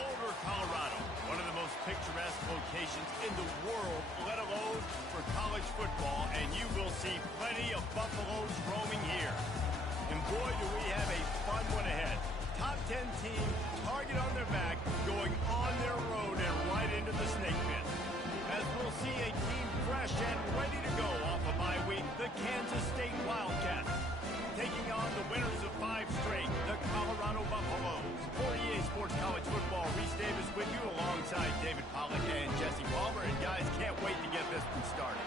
Boulder, Colorado, one of the most picturesque locations in the world, let alone for college football, and you will see plenty of Buffaloes roaming here. And boy, do we have a fun one ahead. Top 10 team, target on their back, going on their road and right into the snake pit. As we'll see a team fresh and ready to go off a bye week, the Kansas State Wildcats. Taking on the winners of 5 straight, the Colorado Buffaloes. For EA Sports College Football, Reese Davis with you alongside David Pollack and Jesse Palmer. And guys, can't wait to get this one started.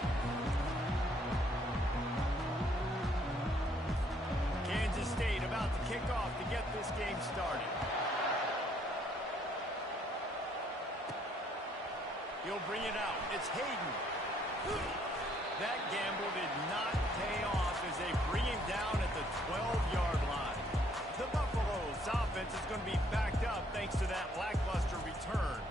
Kansas State about to kick off to get this game started. He'll bring it out. It's Hayden. That gamble did not pay off as they bring him down at the 12-yard line. The Buffaloes offense is going to be backed up thanks to that lackluster return.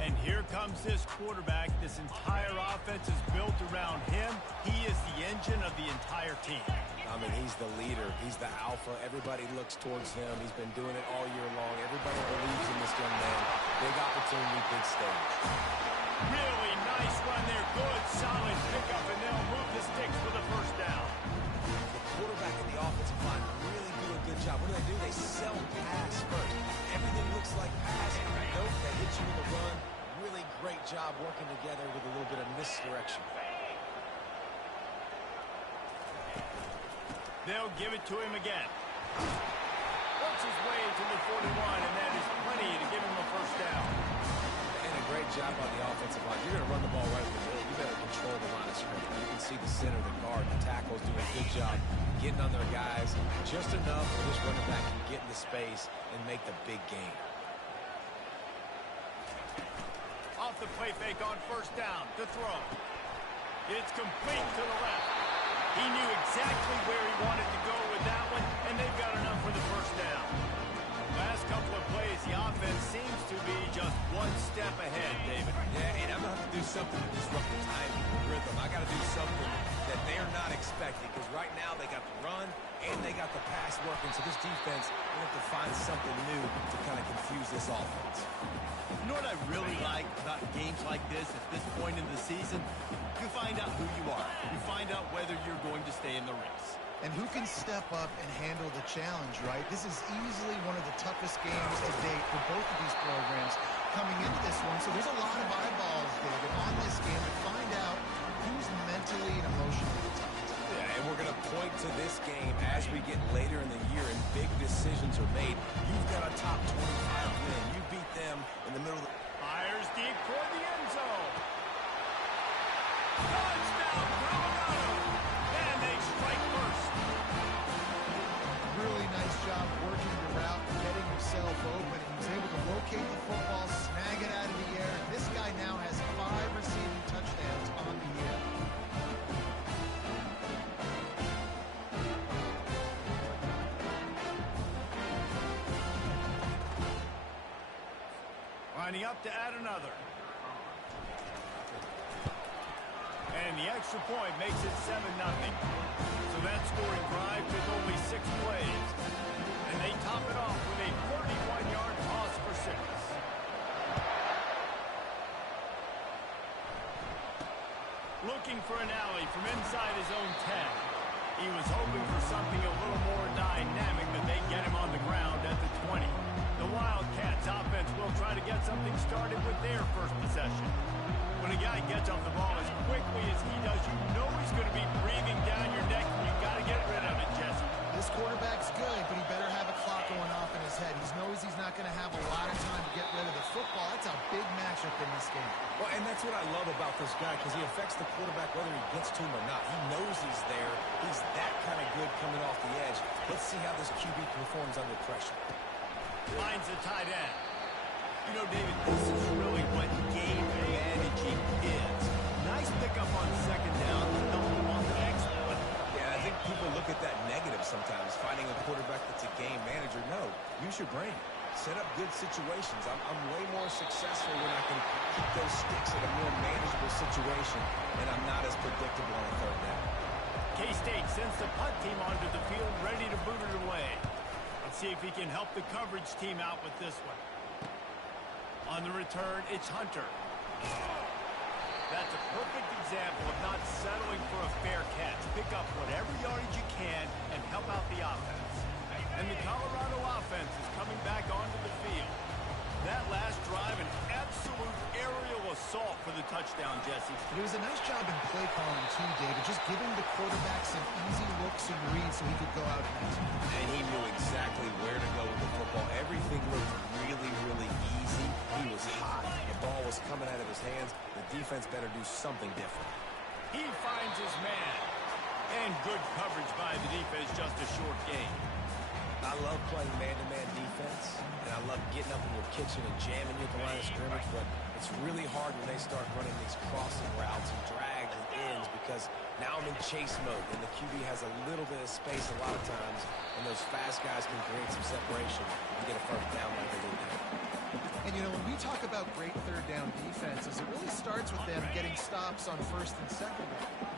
And here comes this quarterback. This entire offense is built around him. He is the engine of the entire team. I mean, he's the leader. He's the alpha. Everybody looks towards him. He's been doing it all year long. Everybody believes in this young man. Big opportunity, big stage. Really nice run there. Good, solid pickup, and they'll move the sticks for the first down. The quarterback and the offensive line really do a good job. What do? They sell pass first. Everything looks like pass. Nope, they hit you with a run. Really great job working together with a little bit of misdirection. They'll give it to him again. Works his way to the 41, and that is plenty to give him a first down. And a great job on the offensive line. You're going to run the ball right up the middle. You better control the line of scrimmage. You can see the center, the guard, the tackles doing a good job getting on their guys. Just enough for this running back can get into space and make the big game. Off the play fake on first down to throw. It's complete to the left. He knew exactly where he wanted to go with that one, and they've got enough for the first down. Last couple of plays, the offense seems to be just one step ahead, David. Yeah, and I'm going to have to do something to disrupt the timing, the rhythm. I got to do something that they're not expecting, because right now they got the run and they got the pass working. So this defense, they have to find something new to kind of confuse this offense. You know what I really like about games like this at this point in the season? You find out who you are. You find out whether you're going to stay in the race. And who can step up and handle the challenge, right? This is easily one of the toughest games to date for both of these programs coming into this one. So there's a lot of eyeballs, David, on this game to find out who's mentally and emotionally tough. Yeah, and we're going to point to this game as we get later in the year and big decisions are made. You've got a top 25 win. You beat them in the middle of the... Fires deep toward the end zone. Touchdown, Colorado! And they strike first. Really nice job working the route, getting himself open. He was able to locate the football, snag it out of the air. This guy now has 5 receiving touchdowns on the year. Lining up to add another. And the extra point makes it 7-0. So that scoring drive took only 6 plays. And they top it off with a 31-yard toss for 6. Looking for an alley from inside his own 10. He was hoping for something a little more dynamic, but they get him on the ground at the 20. The Wildcats offense will try to get something started with their first possession. When a guy gets off the ball as quickly as he does, you know he's going to be breathing down your neck, and you've got to get rid of it, Jesse. This quarterback's good, but he better have a clock going off in his head. He knows he's not going to have a lot of time to get rid of the football. That's a big matchup in this game. Well, and that's what I love about this guy, because he affects the quarterback whether he gets to him or not. He knows he's there. He's that kind of good coming off the edge. Let's see how this QB performs under pressure. Finds the tight end. You know, David, this is really what game managing is. Nice pickup on second down. Help him on the next one. Yeah, I think people look at that negative sometimes, finding a quarterback that's a game manager. No, use your brain. Set up good situations. I'm way more successful when I can keep those sticks in a more manageable situation, and I'm not as predictable on a third down. K-State sends the punt team onto the field, ready to boot it away. Let's see if he can help the coverage team out with this one. On the return, it's Hunter. That's a perfect example of not settling for a fair catch. Pick up whatever yardage you can and help out the offense. And the Colorado offense is coming back onto the field. That last drive, an absolute aerial assault for the touchdown, Jesse. It was a nice job in play calling, too, David. Just giving the quarterback some easy looks and reads so he could go out and answer. And he knew exactly where to go with the football. Everything looked really, really easy. He was hot. The ball was coming out of his hands. The defense better do something different. He finds his man. And good coverage by the defense, just a short gain. I love playing man-to-man defense, and I love getting up in your kitchen and jamming you at the line of scrimmage, but it's really hard when they start running these crossing routes and drags and ends because now I'm in chase mode, and the QB has a little bit of space a lot of times, and those fast guys can create some separation and get a first down like they did there. And, you know, when we talk about great third down defenses, it really starts with them getting stops on first and second.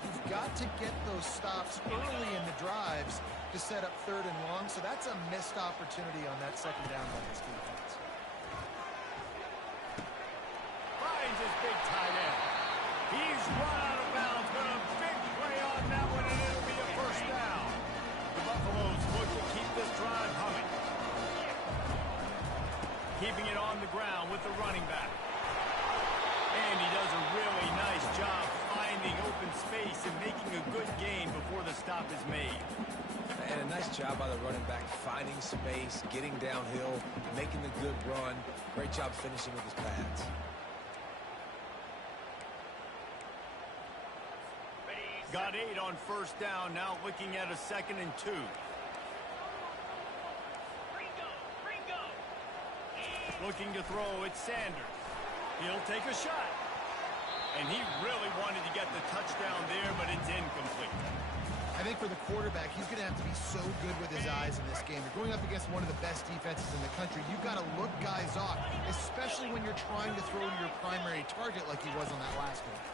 You've got to get those stops early in the drives to set up third and long, so that's a missed opportunity on that second down by this defense. Finds his big tight end. He's run out of bounds, but a big play on that one, and it'll be a first down. The Buffaloes look to keep this drive humming. Keeping it on the ground with the running back. And he does a really nice job finding open space and making a good gain before the stop is made. And a nice job by the running back, finding space, getting downhill, making the good run. Great job finishing with his pads. Got 8 on first down, now looking at a 2nd and 2. Looking to throw, it's Sanders. He'll take a shot. And he really wanted to get the touchdown there, but it's incomplete. I think for the quarterback, he's going to have to be so good with his eyes in this game. You're going up against one of the best defenses in the country. You've got to look guys off, especially when you're trying to throw to your primary target like he was on that last one.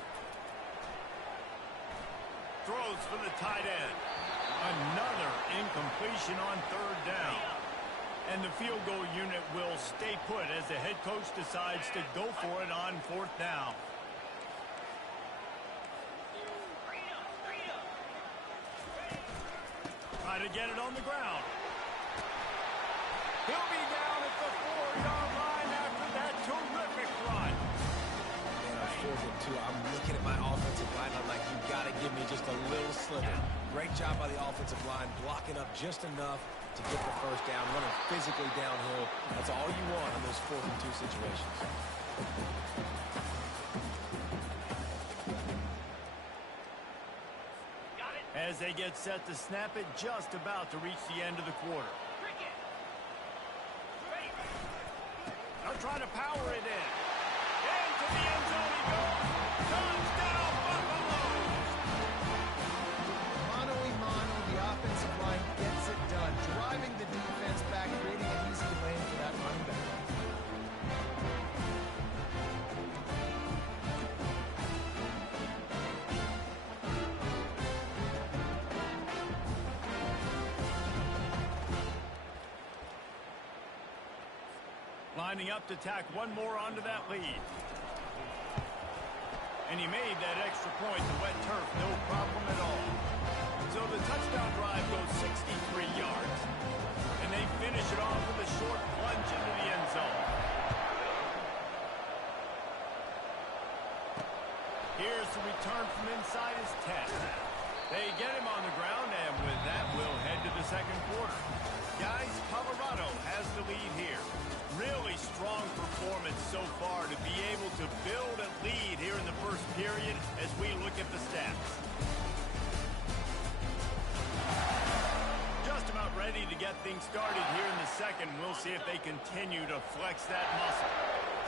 Throws for the tight end. Another incompletion on third down. And the field goal unit will stay put as the head coach decides to go for it on 4th down. Try to get it on the ground. He'll be down at the 4-yard line after that terrific run. And on 4th and 2, I'm looking at my offensive line. I'm like, you got to give me just a little slither. Great job by the offensive line, blocking up just enough to get the first down, running physically downhill. That's all you want in those 4th and 2 situations. As they get set to snap it, just about to reach the end of the quarter. They're trying to power it in. Into the end zone he goes. Touchdown, Buffaloes! Mano a mano, the offensive line gets it done, driving the defense back, creating an easy lane for that running back. Lining up to tack one more onto that lead. And he made that extra point, the wet turf, no problem at all. So the touchdown drive goes 63 yards. And they finish it off with a short plunge into the end zone. Here's the return from inside his 10. They get him on the ground, and with that, we'll head to the second quarter. Guys, Colorado has the lead here. Really strong performance so far to be able to build a lead here in the first period as we look at the stats. Just about ready to get things started here in the second. We'll see if they continue to flex that muscle.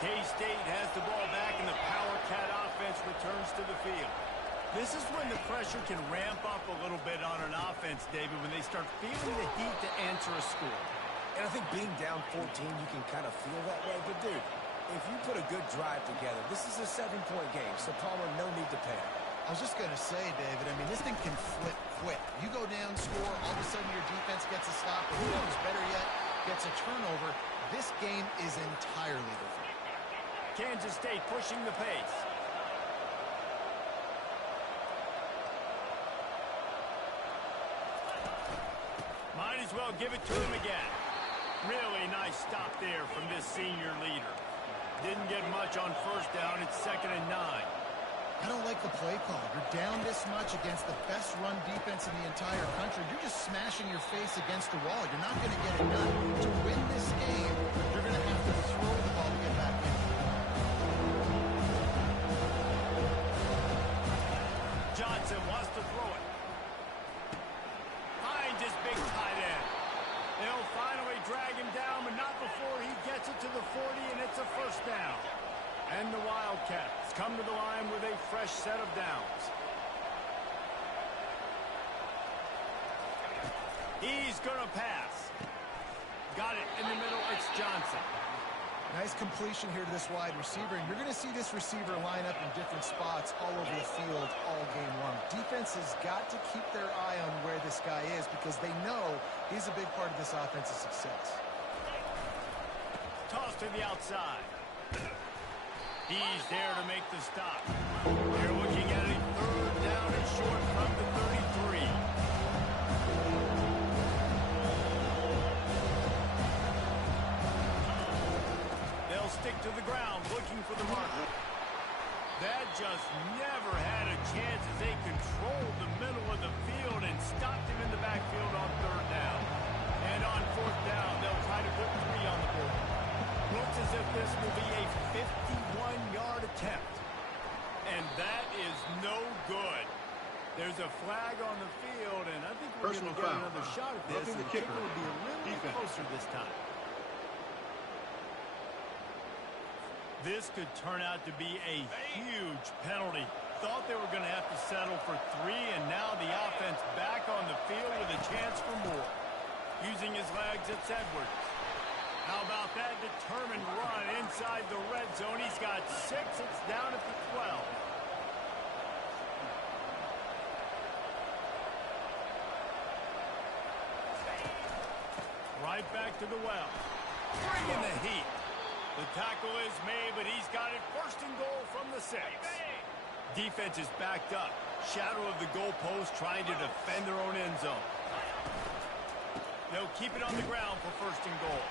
K-State has the ball back and the Power Cat offense returns to the field. This is when the pressure can ramp up a little bit on an offense, David, when they start feeling the heat to answer a score. And I think being down 14, you can kind of feel that way. But, dude, if you put a good drive together, this is a 7-point game. So, Palmer, no need to panic. I was just going to say, David, I mean, this thing can flip quick. You go down, score, all of a sudden your defense gets a stop, or who knows, better yet, gets a turnover. This game is entirely different. Kansas State pushing the pace. Might as well give it to him again. Really nice stop there from this senior leader. Didn't get much on first down. It's 2nd and 9. I don't like the play call. You're down this much against the best run defense in the entire country. You're just smashing your face against the wall. You're not going to get it done. To win this game, you're going to have to throw the ball to get back in. Johnson wants to throw it. Finds his big tight end. They'll finally drag him down, but not before he gets it to the 40, and it's a first down. And the Wildcats come to the line with a fresh set of downs. He's going to pass. Got it in the middle. It's Johnson. Nice completion here to this wide receiver, and you're going to see this receiver line up in different spots all over the field all game long. Defense has got to keep their eye on where this guy is because they know he's a big part of this offensive success. Toss to the outside. He's there to make the stop. They're looking at a 3rd down and short from the 33. They'll stick to the ground looking for the marker. That just never had a chance as they controlled the middle of the field and stopped him in the backfield on 3rd down. And on 4th down, they'll try to put 3 on the board. Looks as if this will be a 51-yard attempt. And that is no good. There's a flag on the field, and I think we're going to get another shot at this. The kicker will be a little bit closer this time. This could turn out to be a huge penalty. Thought they were going to have to settle for 3, and now the offense back on the field with a chance for more. Using his legs, it's Edwards. How about that determined run inside the red zone? He's got 6. It's down at the 12. Right back to the well. Bringing the heat. The tackle is made, but he's got it 1st and goal from the 6. Defense is backed up. Shadow of the goalpost trying to defend their own end zone. They'll keep it on the ground for 1st and goal.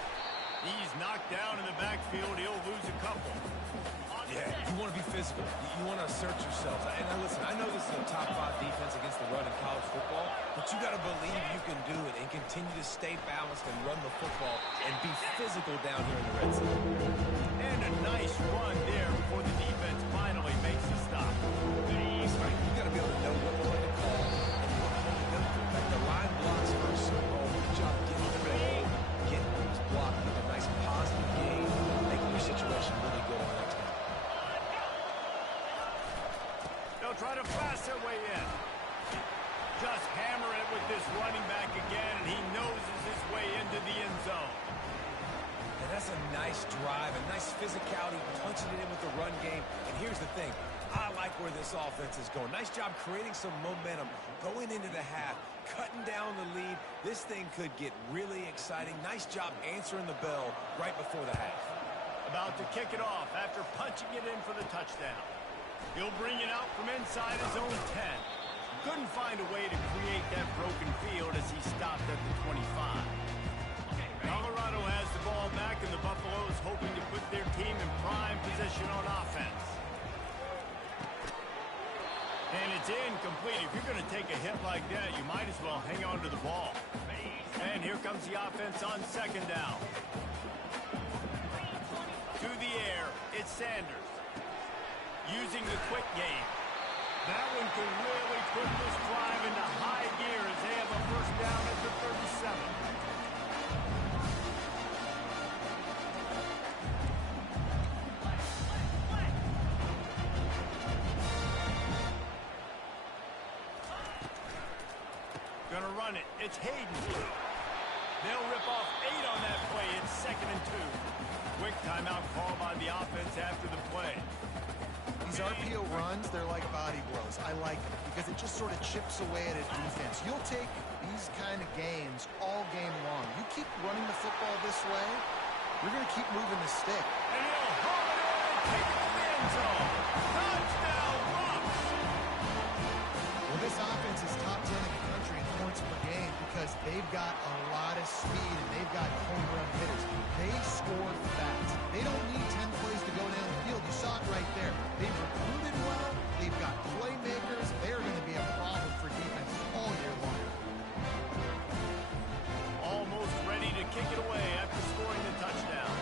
He's knocked down in the backfield. He'll lose a couple. Yeah, you want to be physical. You want to assert yourselves. And listen, I know this is a top 5 defense against the run in college football, but you got to believe you can do it and continue to stay balanced and run the football and be physical down here in the red zone. And a nice run there before the defense finally makes the stop. You got to be able to know what play to call and what play to go through. Like the line blocks first, so good job getting the ball, getting these blocked, getting a nice positive game, making your situation really good on the next time. They'll try to blast their way in. Just hammer it with this running back again, and he noses his way into the end zone. And that's a nice drive, a nice physicality, punching it in with the run game. And here's the thing. I like where this offense is going. Nice job creating some momentum, going into the half, cutting down the lead. This thing could get really exciting. Nice job answering the bell right before the half. About to kick it off after punching it in for the touchdown. He'll bring it out from inside his own 10. Couldn't find a way to create that broken field as he stopped at the 25. Colorado has the ball back, and the Buffaloes hoping to put their team in prime position on offense. And it's incomplete. If you're going to take a hit like that, you might as well hang on to the ball. And here comes the offense on 2nd down. To the air, it's Sanders. Using the quick game. That one can really put this drive into high gear as they have a 1st down at the 37. Gonna run it. It's Hayden. They'll rip off 8 on that play. It's 2nd and 2. Quick timeout call by the offense after the play. These RPO runs, they're like body blows. I like them because it just sort of chips away at a defense. You'll take these kind of games all game long. You keep running the football this way, you're going to keep moving the stick. And he'll haul it in and take end zone. Touchdown, Bucs! Well, this offense is top 10 in the country in points per game because they've got a lot of speed and they've got home run hitters. They score fast. They don't need 10 plays to go down the field. You saw it right there. They've recruited well. They've got playmakers. They're going to be a problem for defense all year long. Almost ready to kick it away after scoring the touchdown.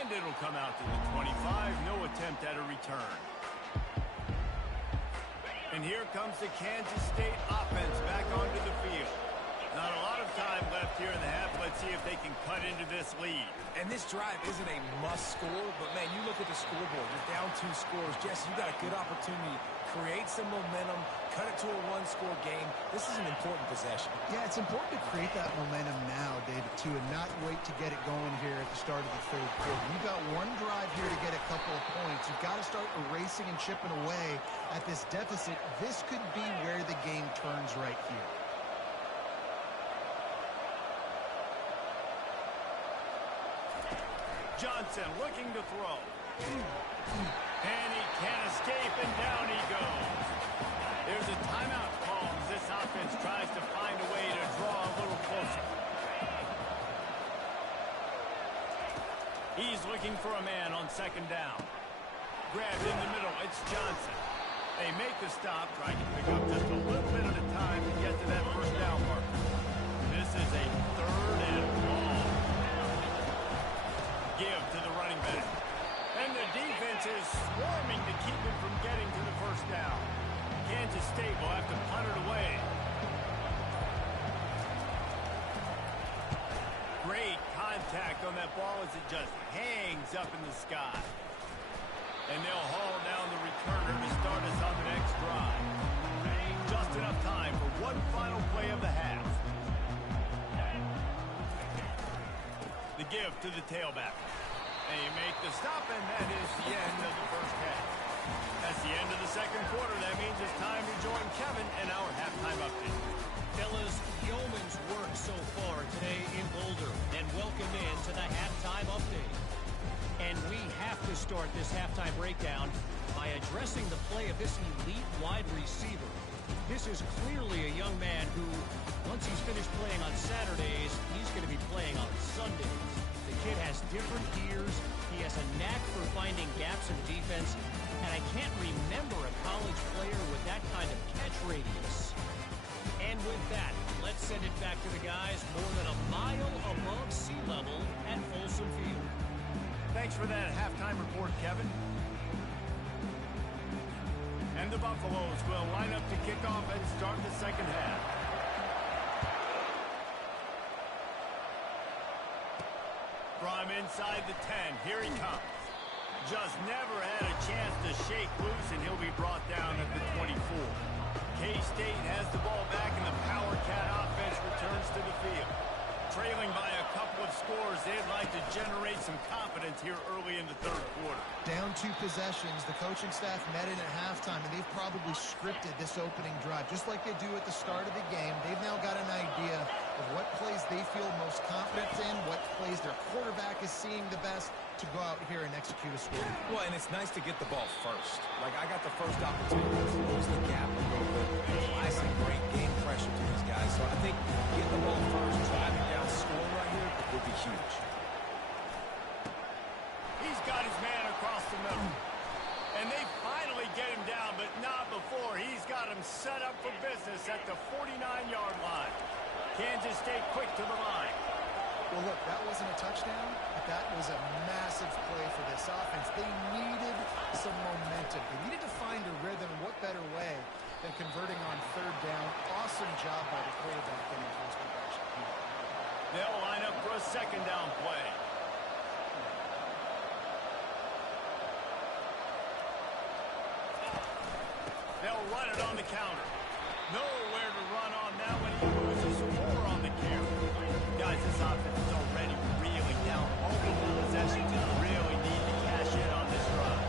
And it'll come out to the 25. No attempt at a return. And here comes the Kansas State offense back onto the field. Not a lot of time left here in the half. Let's see if they can cut into this lead. And this drive isn't a must score, but, man, you look at the scoreboard. You're down 2 scores. Jesse, you got a good opportunity. Create some momentum. Cut it to a 1-score game. This is an important possession. Yeah, it's important to create that momentum now, David, too, and not wait to get it going here at the start of the third quarter. You've got one drive here to get a couple of points. You've got to start erasing and chipping away at this deficit. This could be where the game turns right here. Johnson looking to throw. And he can't escape, and down he goes. There's a timeout call as this offense tries to find a way to draw a little closer. He's looking for a man on second down. Grabbed in the middle, it's Johnson. They make the stop, trying to pick up just a little bit at a time to get to that first down marker. This is a third and long. Give to the running back. And the defense is swarming to keep him from getting to the first down. Kansas State will have to punt it away. Great contact on that ball as it just hangs up in the sky. And they'll haul down the returner to start us on the next drive. Just enough time for one final play of the half. The give to the tailback. They make the stop, and that is the end of the first half. That's the end of the second quarter. That means it's time to join Kevin in our halftime update. Fellas, yeoman's work so far today in Boulder, and welcome in to the halftime update. And we have to start this halftime breakdown by addressing the play of this elite wide receiver. This is clearly a young man who, once he's finished playing on Saturdays, he's going to be playing on Sundays. The kid has different ears. He has a knack for finding gaps in the defense. And I can't remember a college player with that kind of catch radius. And with that, let's send it back to the guys more than a mile above sea level at Folsom Field. Thanks for that halftime report, Kevin. And the Buffaloes will line up to kick off and start the second half. From inside the 10, here he comes. Just never had a chance to shake loose, and he'll be brought down at the 24. K-State has the ball back, and the Power Cat offense returns to the field. Trailing by a couple of scores, they'd like to generate some confidence here early in the third quarter. Down 2 possessions, the coaching staff met in at halftime, and they've probably scripted this opening drive. Just like they do at the start of the game, they've now got an idea of what plays they feel most confident in, what plays their quarterback is seeing the best to go out here and execute a score. Well, and it's nice to get the ball first. Like, I got the first opportunity to close the gap a little bit. Apply some great game pressure to these guys. So I think getting the ball first, driving down, scoring right here would be huge. He's got his man across the middle. And they finally get him down, but not before. He's got him set up for business at the 49-yard line. Kansas State quick to the line. Well, look, that wasn't a touchdown, but that was a massive play for this offense. They needed some momentum. They needed to find a rhythm. What better way than converting on third down? Awesome job by the quarterback in the first possession. They'll line up for a second down play. They'll run it on the counter. Nowhere to run on now when he loses 4 on the carry. Guys, this offense is already reeling down multiple possessions and really need to cash in on this drive.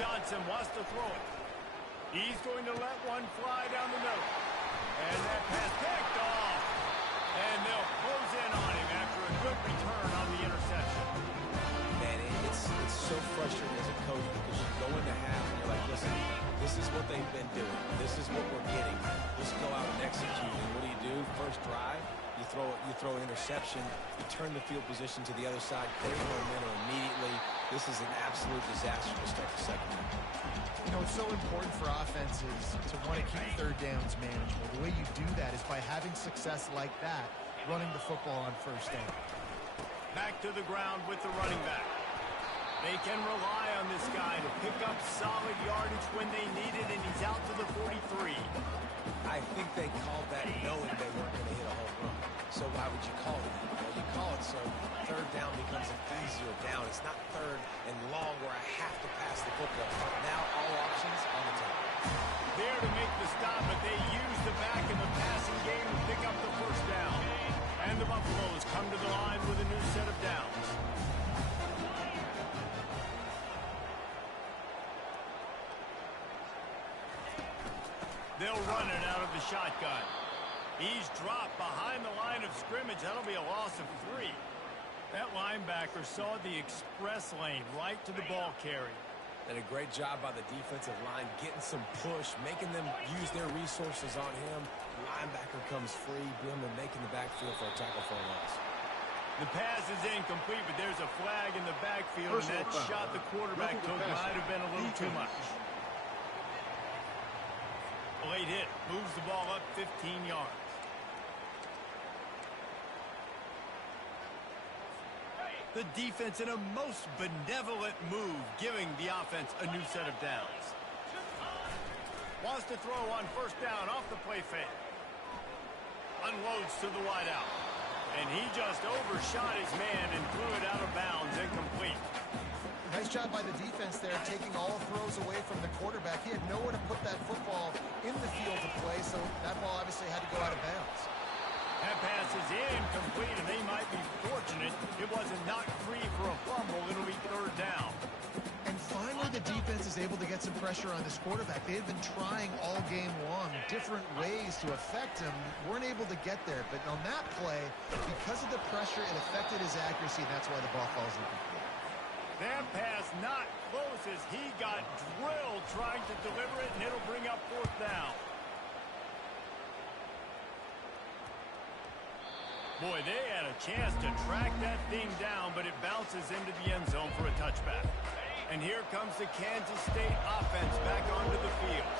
Johnson wants to throw it. He's going to let one fly down the middle. And that pass picked off. And they'll close in on him after a good return on the interception. Man, it's so frustrating as a coach because you go into half and you're like, listen, this is what they've been doing. This is what we're getting. Let's go out and execute. And what do? First drive, you throw an interception, you turn the field position to the other side, create momentum immediately. This is an absolute disaster to start the second half. You know, it's so important for offenses to want to keep third downs manageable. The way you do that is by having success like that, running the football on first down. Back to the ground with the running back. They can rely on this guy to pick up solid yardage when they need it, and he's out to the 43. I think they called that knowing they weren't going to hit a home run. So why would you call it that? Well, you call it so third down becomes an easier down. It's not third and long where I have to pass the football. Now all options on the table. There to make the stop, but they use the back in the passing game to pick up the first down. And the Buffaloes come to the line with a new set of downs. They'll run it out of the shotgun. He's dropped behind the line of scrimmage. That'll be a loss of 3. That linebacker saw the express lane right to the ball carrier. And a great job by the defensive line, getting some push, making them use their resources on him. The linebacker comes free, him and making the backfield for a tackle for a loss. The pass is incomplete, but there's a flag in the backfield, and that shot the quarterback took might have been a little too much. Late hit, moves the ball up 15 yards. The defense in a most benevolent move, giving the offense a new set of downs. Wants to throw on first down off the play fake. Unloads to the wideout. And he just overshot his man and threw it out of bounds, incomplete. Nice job by the defense there, taking all throws away from the quarterback. He had nowhere to put that football in the field to play, so that ball obviously had to go out of bounds. That pass is incomplete, and they might be fortunate it wasn't knocked free for a fumble. It'll be third down. And finally, the defense is able to get some pressure on this quarterback. They had been trying all game long different ways to affect him. Weren't able to get there, but on that play, because of the pressure, it affected his accuracy, and that's why the ball falls incomplete. That pass not close as he got drilled trying to deliver it, and it'll bring up fourth down. Boy, they had a chance to track that thing down, but it bounces into the end zone for a touchback. And here comes the Kansas State offense back onto the field.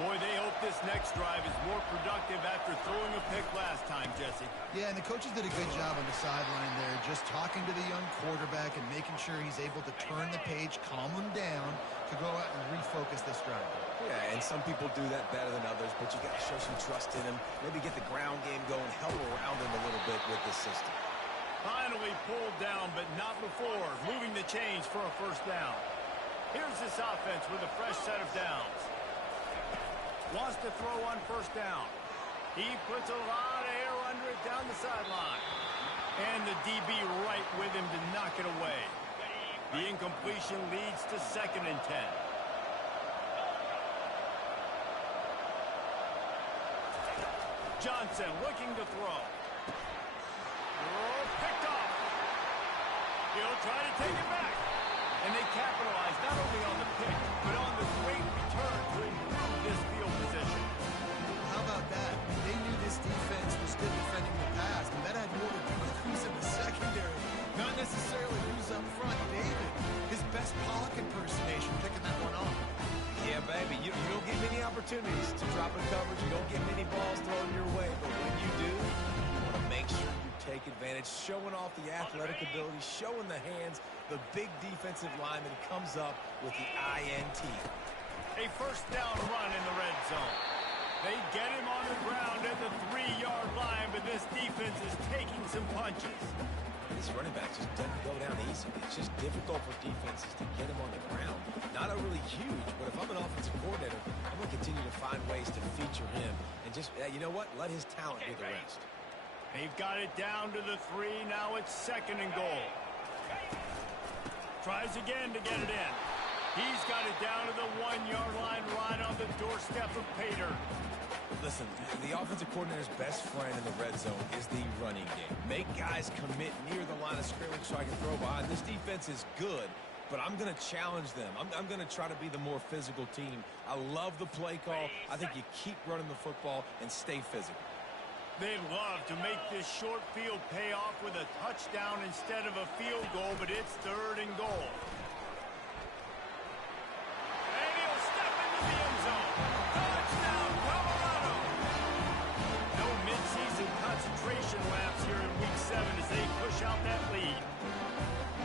Boy, they hope this next drive is more productive after throwing a pick last time, Jesse. Yeah, and the coaches did a good job on the sideline there, just talking to the young quarterback and making sure he's able to turn the page, calm him down to go out and refocus this drive. Yeah, and some people do that better than others, but you got to show some trust in him. Maybe get the ground game going, help around him a little bit with this system. Finally pulled down, but not before. Moving the chains for a first down. Here's this offense with a fresh set of downs. Wants to throw on first down. He puts a lot of air under it down the sideline. And the DB right with him to knock it away. The incompletion leads to 2nd and 10. Johnson looking to throw. Oh, picked off. He'll try to take it back. And they capitalize not only on the pick, but on the great return to improve this field position. How about that? They knew this defense was good defending the pass, but that had more to do with who's in the secondary, not necessarily who's up front. David, his best Pollock impersonation, picking that one off. Yeah, baby, you don't get many opportunities to drop in coverage. You don't get many balls thrown your way, but when you do, you want to make sure you take advantage, showing off the athletic ability, showing the hands. The big defensive lineman comes up with the INT. A first down run in the red zone. They get him on the ground at the 3-yard line, but this defense is taking some punches. This running back just doesn't go down easy. It's just difficult for defenses to get him on the ground. Not a really huge, but if I'm an offensive coordinator, I'm going to continue to find ways to feature him. And just, you know what? Let his talent do the rest. They've got it down to the 3. Now it's 2nd and goal. Tries again to get it in. He's got it down to the 1-yard line right on the doorstep of Pater. Listen, the offensive coordinator's best friend in the red zone is the running game. Make guys commit near the line of scrimmage so I can throw behind. This defense is good, but I'm going to challenge them. I'm going to try to be the more physical team. I love the play call. I think you keep running the football and stay physical. They'd love to make this short field pay off with a touchdown instead of a field goal, but it's 3rd and goal. And he'll step into the end zone. Touchdown, Colorado! No midseason concentration laps here in Week 7 as they push out that lead.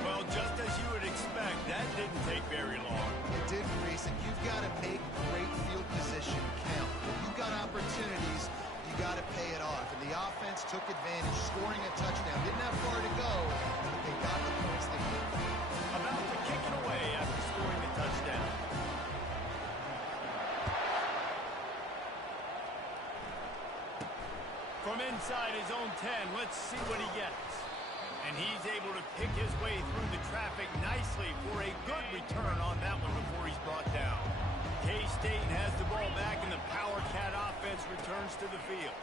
Well, just as you would expect, that didn't take very long. It didn't, Reese, and you've got to make great field position count. You've got opportunities. You got to pay it off. And the offense took advantage, scoring a touchdown. Didn't have far to go, but they got the points they needed. About to kick it away after scoring the touchdown. From inside his own 10, let's see what he gets. And he's able to pick his way through the traffic nicely for a good return on that one before he's brought down. K-State has the ball back, and the Power Cat offense returns to the field.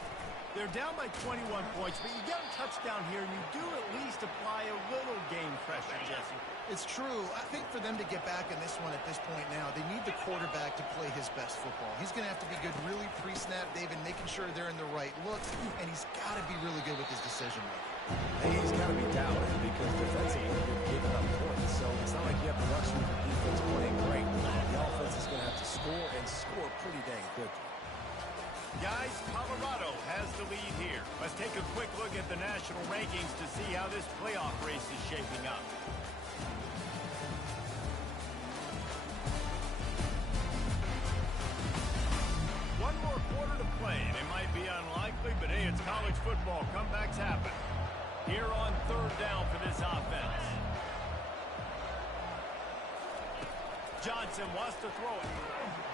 They're down by 21 points, but you get a touchdown here, and you do at least apply a little game pressure, Jesse. It's true. I think for them to get back in this one at this point now, they need the quarterback to play his best football. He's going to have to be good really pre-snap, David, making sure they're in the right looks, and he's got to be really good with his decision-making. Hey, he's got to be doubted because defensively you're giving up points. So it's not like you have the luxury of the defense playing great. The offense is going to have to score and score pretty dang quickly. Guys, Colorado has the lead here. Let's take a quick look at the national rankings to see how this playoff race is shaping up. One more quarter to play, and it might be unlikely, but hey, it's college football. Comebacks happen. Here on 3rd down for this offense. Johnson wants to throw it.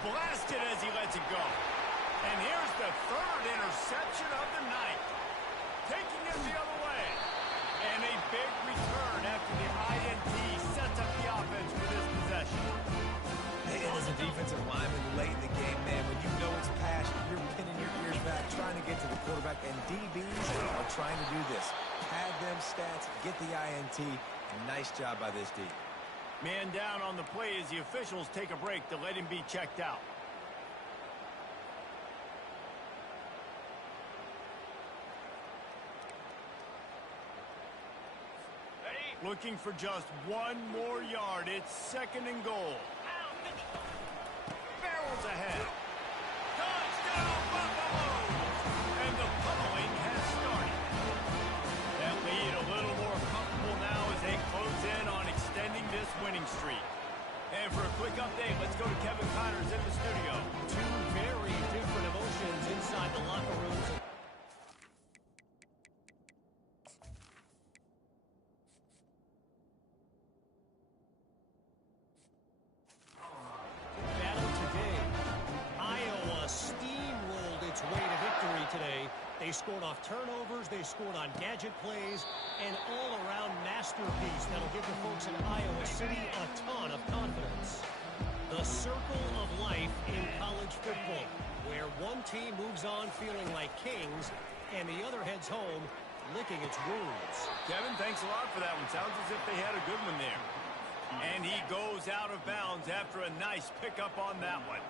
Blasted as he lets it go. And here's the 3rd interception of the night. Taking it the other way. And a big return after the INT sets up the offense for this possession. Hey, as a defensive lineman late in the game, man, when you know it's passion, you're pinning your ears back, trying to get to the quarterback, and DBs are trying to do this. Pad them stats, get the INT. Nice job by this D. Man down on the play as the officials take a break to let him be checked out. Looking for just one more yard. It's 2nd and goal. Barrels ahead. Touchdown, Buffalo! And the pummeling has started. That lead a little more comfortable now as they close in on extending this winning streak. And for a quick update, let's go to Kevin Connors in the studio. Two very different emotions inside the locker rooms. They scored off turnovers, they scored on gadget plays, and all-around masterpiece that'll give the folks in Iowa City a ton of confidence. The circle of life in college football, where one team moves on feeling like kings, and the other heads home licking its wounds. Kevin, thanks a lot for that one. Sounds as if they had a good one there. And he goes out of bounds after a nice pickup on that one.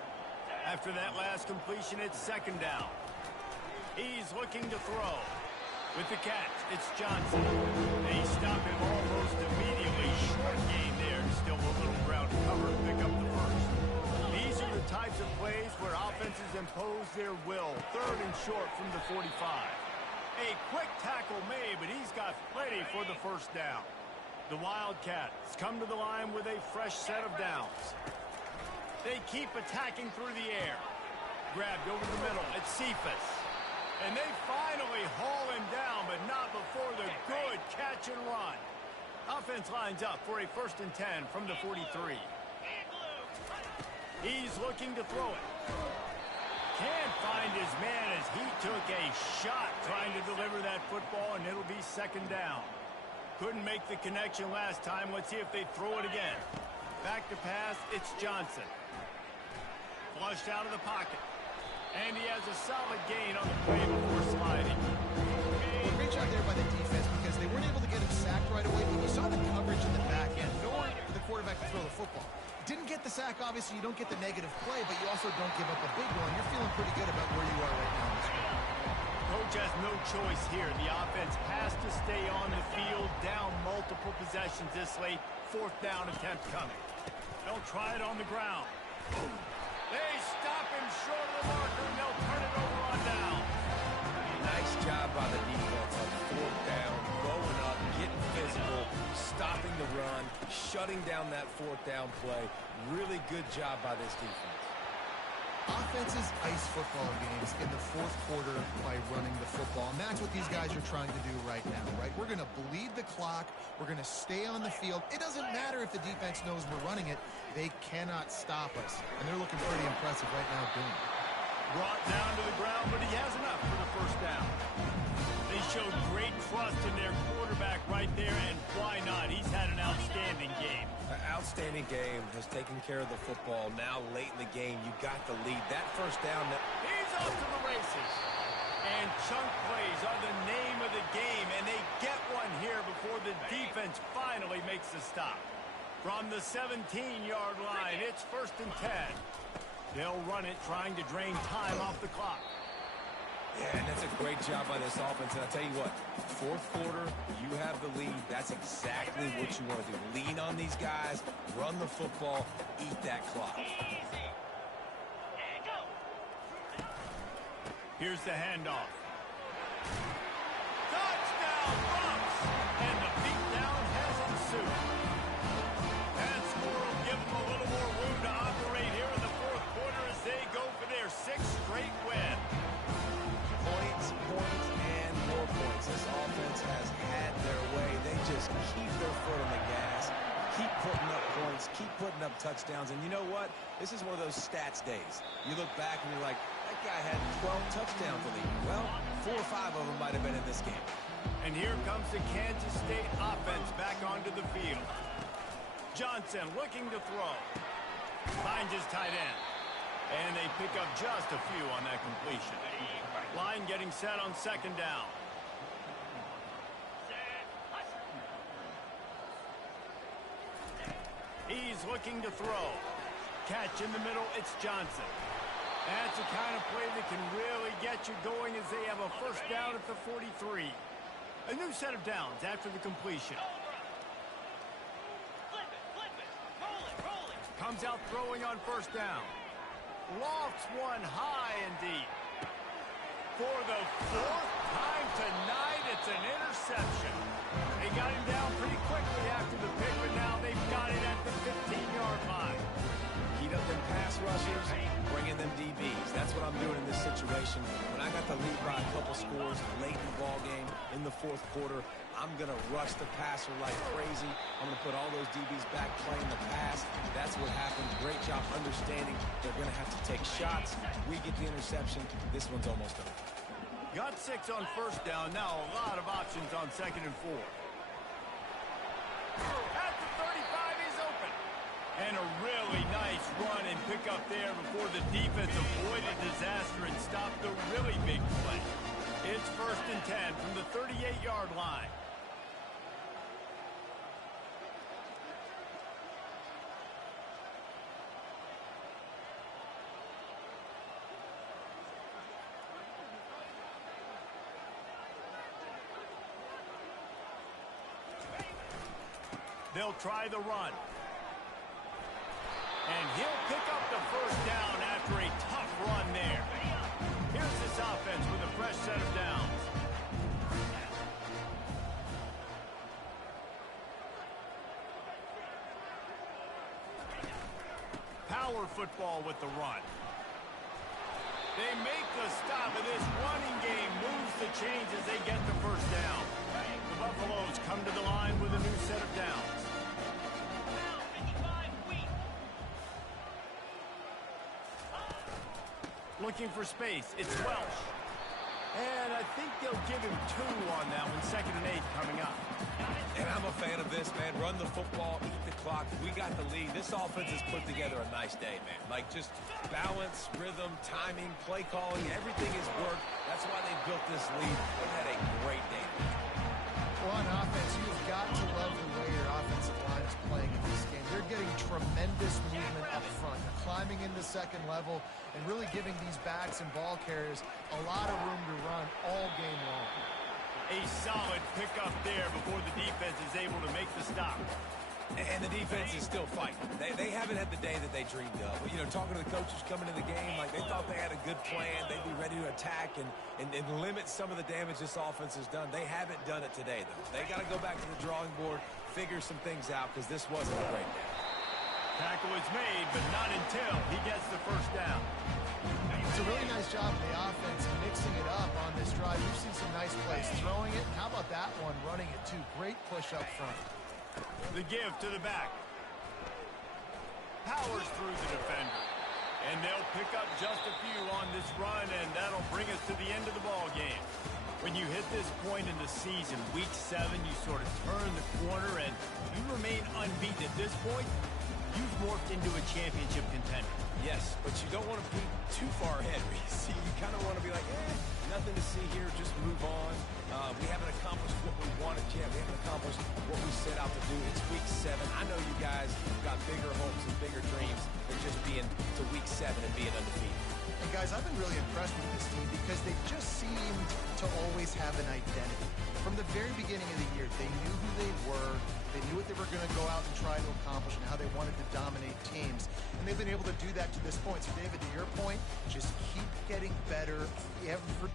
After that last completion, it's 2nd down. He's looking to throw. With the catch, it's Johnson. They stop him almost immediately. Short gain there. Still a little ground to cover. Pick up the 1st. These are the types of plays where offenses impose their will. 3rd and short from the 45. A quick tackle made, but he's got plenty for the 1st down. The Wildcats come to the line with a fresh set of downs. They keep attacking through the air. Grabbed over the middle. It's Cephas. And they finally haul him down, but not before the good catch and run. Offense lines up for a 1st and 10 from the 43. He's looking to throw it. Can't find his man as he took a shot trying to deliver that football, and it'll be 2nd down. Couldn't make the connection last time. Let's see if they throw it again. Back to pass, it's Johnson. Flushed out of the pocket. And he has a solid gain on the play before sliding. Well, great job there by the defense because they weren't able to get him sacked right away, but you saw the coverage in the back end, knowing for the quarterback to throw the football. Didn't get the sack, obviously. You don't get the negative play, but you also don't give up a big one. You're feeling pretty good about where you are right now in this game. Coach has no choice here. The offense has to stay on the field, down multiple possessions this late. 4th down attempt coming. They'll try it on the ground. They stop him short of the marker, and they'll turn it over on down. Nice job by the defense on 4th down, going up, getting physical, stopping the run, shutting down that 4th down play. Really good job by this defense. Offenses ice football games in the 4th quarter by running the football, and that's what these guys are trying to do right now, right? We're going to bleed the clock. We're going to stay on the field. It doesn't matter if the defense knows we're running it. They cannot stop us, and they're looking pretty impressive right now doing it. Brought down to the ground, but he has enough for the 1st down. They showed great trust in their quarterback right there, and why not? He's had an outstanding game. An outstanding game, has taken care of the football. Now late in the game, you got the lead. That 1st down. He's off to the races. And chunk plays are the name of the game, and they get one here before the defense finally makes the stop. From the 17-yard line, it's 1st and 10. They'll run it, trying to drain time off the clock. Yeah, and that's a great job by this offense. And I'll tell you what, 4th quarter, you have the lead. That's exactly what you want to do. Lean on these guys, run the football, eat that clock. Here's the handoff. Touchdown, Bucks! And the beatdown has ensued. That score will give them a little more room to operate here in the 4th quarter as they go for their 6th straight win. Points, and more points. This offense has had their way. They just keep their foot on the gas, keep putting up points, keep putting up touchdowns. And you know what? This is one of those stats days. You look back and you're like, that guy had 12 touchdowns in the year. Well, 4 or 5 of them might have been in this game. And here comes the Kansas State offense back onto the field. Johnson looking to throw. Finds his tight end. And they pick up just a few on that completion. Line getting set on 2nd down. He's looking to throw. Catch in the middle, it's Johnson. That's the kind of play that can really get you going as they have a 1st down at the 43. A new set of downs after the completion. Comes out throwing on 1st down. Lofts one high and deep. For the 4th time tonight, it's an interception. They got him down pretty quickly after the pick, but now they've got it at the 15-yard line. Heat up them pass rushers, bringing them DBs. That's what I'm doing in this situation. When I got the lead by a couple scores late in the ball game in the 4th quarter, I'm going to rush the passer like crazy. I'm going to put all those DBs back playing the pass. That's what happened. Great job understanding they're going to have to take shots. We get the interception. This one's almost over. Got 6 on 1st down. Now a lot of options on 2nd and 4. At the 35, he's open. And a really nice run and pick up there before the defense avoided disaster and stopped the really big play. It's 1st and 10 from the 38-yard line. They'll try the run. And he'll pick up the 1st down after a tough run there. Here's this offense with a fresh set of downs. Power football with the run. They make the stop, and this running game moves the chains as they get the 1st down. The Buffaloes come to the line with a new set of downs. Looking for space. It's Welsh. And I think they'll give him 2 on that one. 2nd and 8 coming up. And I'm a fan of this, man. Run the football, eat the clock. clock. We got the lead. This offense has put together a nice day, man. Like, just balance, rhythm, timing, play calling, everything has worked. That's why they built this lead. They've had a great day. Well, on offense, you've got to love the way your offensive line is playing in this game. They're getting tremendous movement up front. They're climbing into second level and really giving these backs and ball carriers a lot of room to run all game long. A solid pickup there before the defense is able to make the stop. And the defense is still fighting. They haven't had the day that they dreamed of. But, you know, talking to the coaches coming into the game, like they thought they had a good plan. They'd be ready to attack and limit some of the damage this offense has done. They haven't done it today, though. They got to go back to the drawing board, figure some things out, because this wasn't a great day. Tackle is made, but not until he gets the first down. It's a really nice job of the offense mixing it up on this drive. You've seen some nice plays throwing it. How about that one running it, too? Great push up front. The give to the back. Powers through the defender. And they'll pick up just a few on this run, and that'll bring us to the end of the ball game. When you hit this point in the season, week 7, you sort of turn the corner, and you remain unbeaten at this point. You've morphed into a championship contender. Yes, but you don't want to be too far ahead. You kind of want to be like, nothing to see here, just move on. We haven't accomplished what we wanted yet. We haven't accomplished what we set out to do. It's week 7. I know you guys have got bigger hopes and bigger dreams than just being to week 7 and being undefeated. And guys, I've been really impressed with this team because they just seemed to always have an identity. From the very beginning of the year, they knew who they were. They knew what they were going to go out and try to accomplish and how they wanted to dominate teams. And they've been able to do that to this point. So, David, to your point, just keep getting better every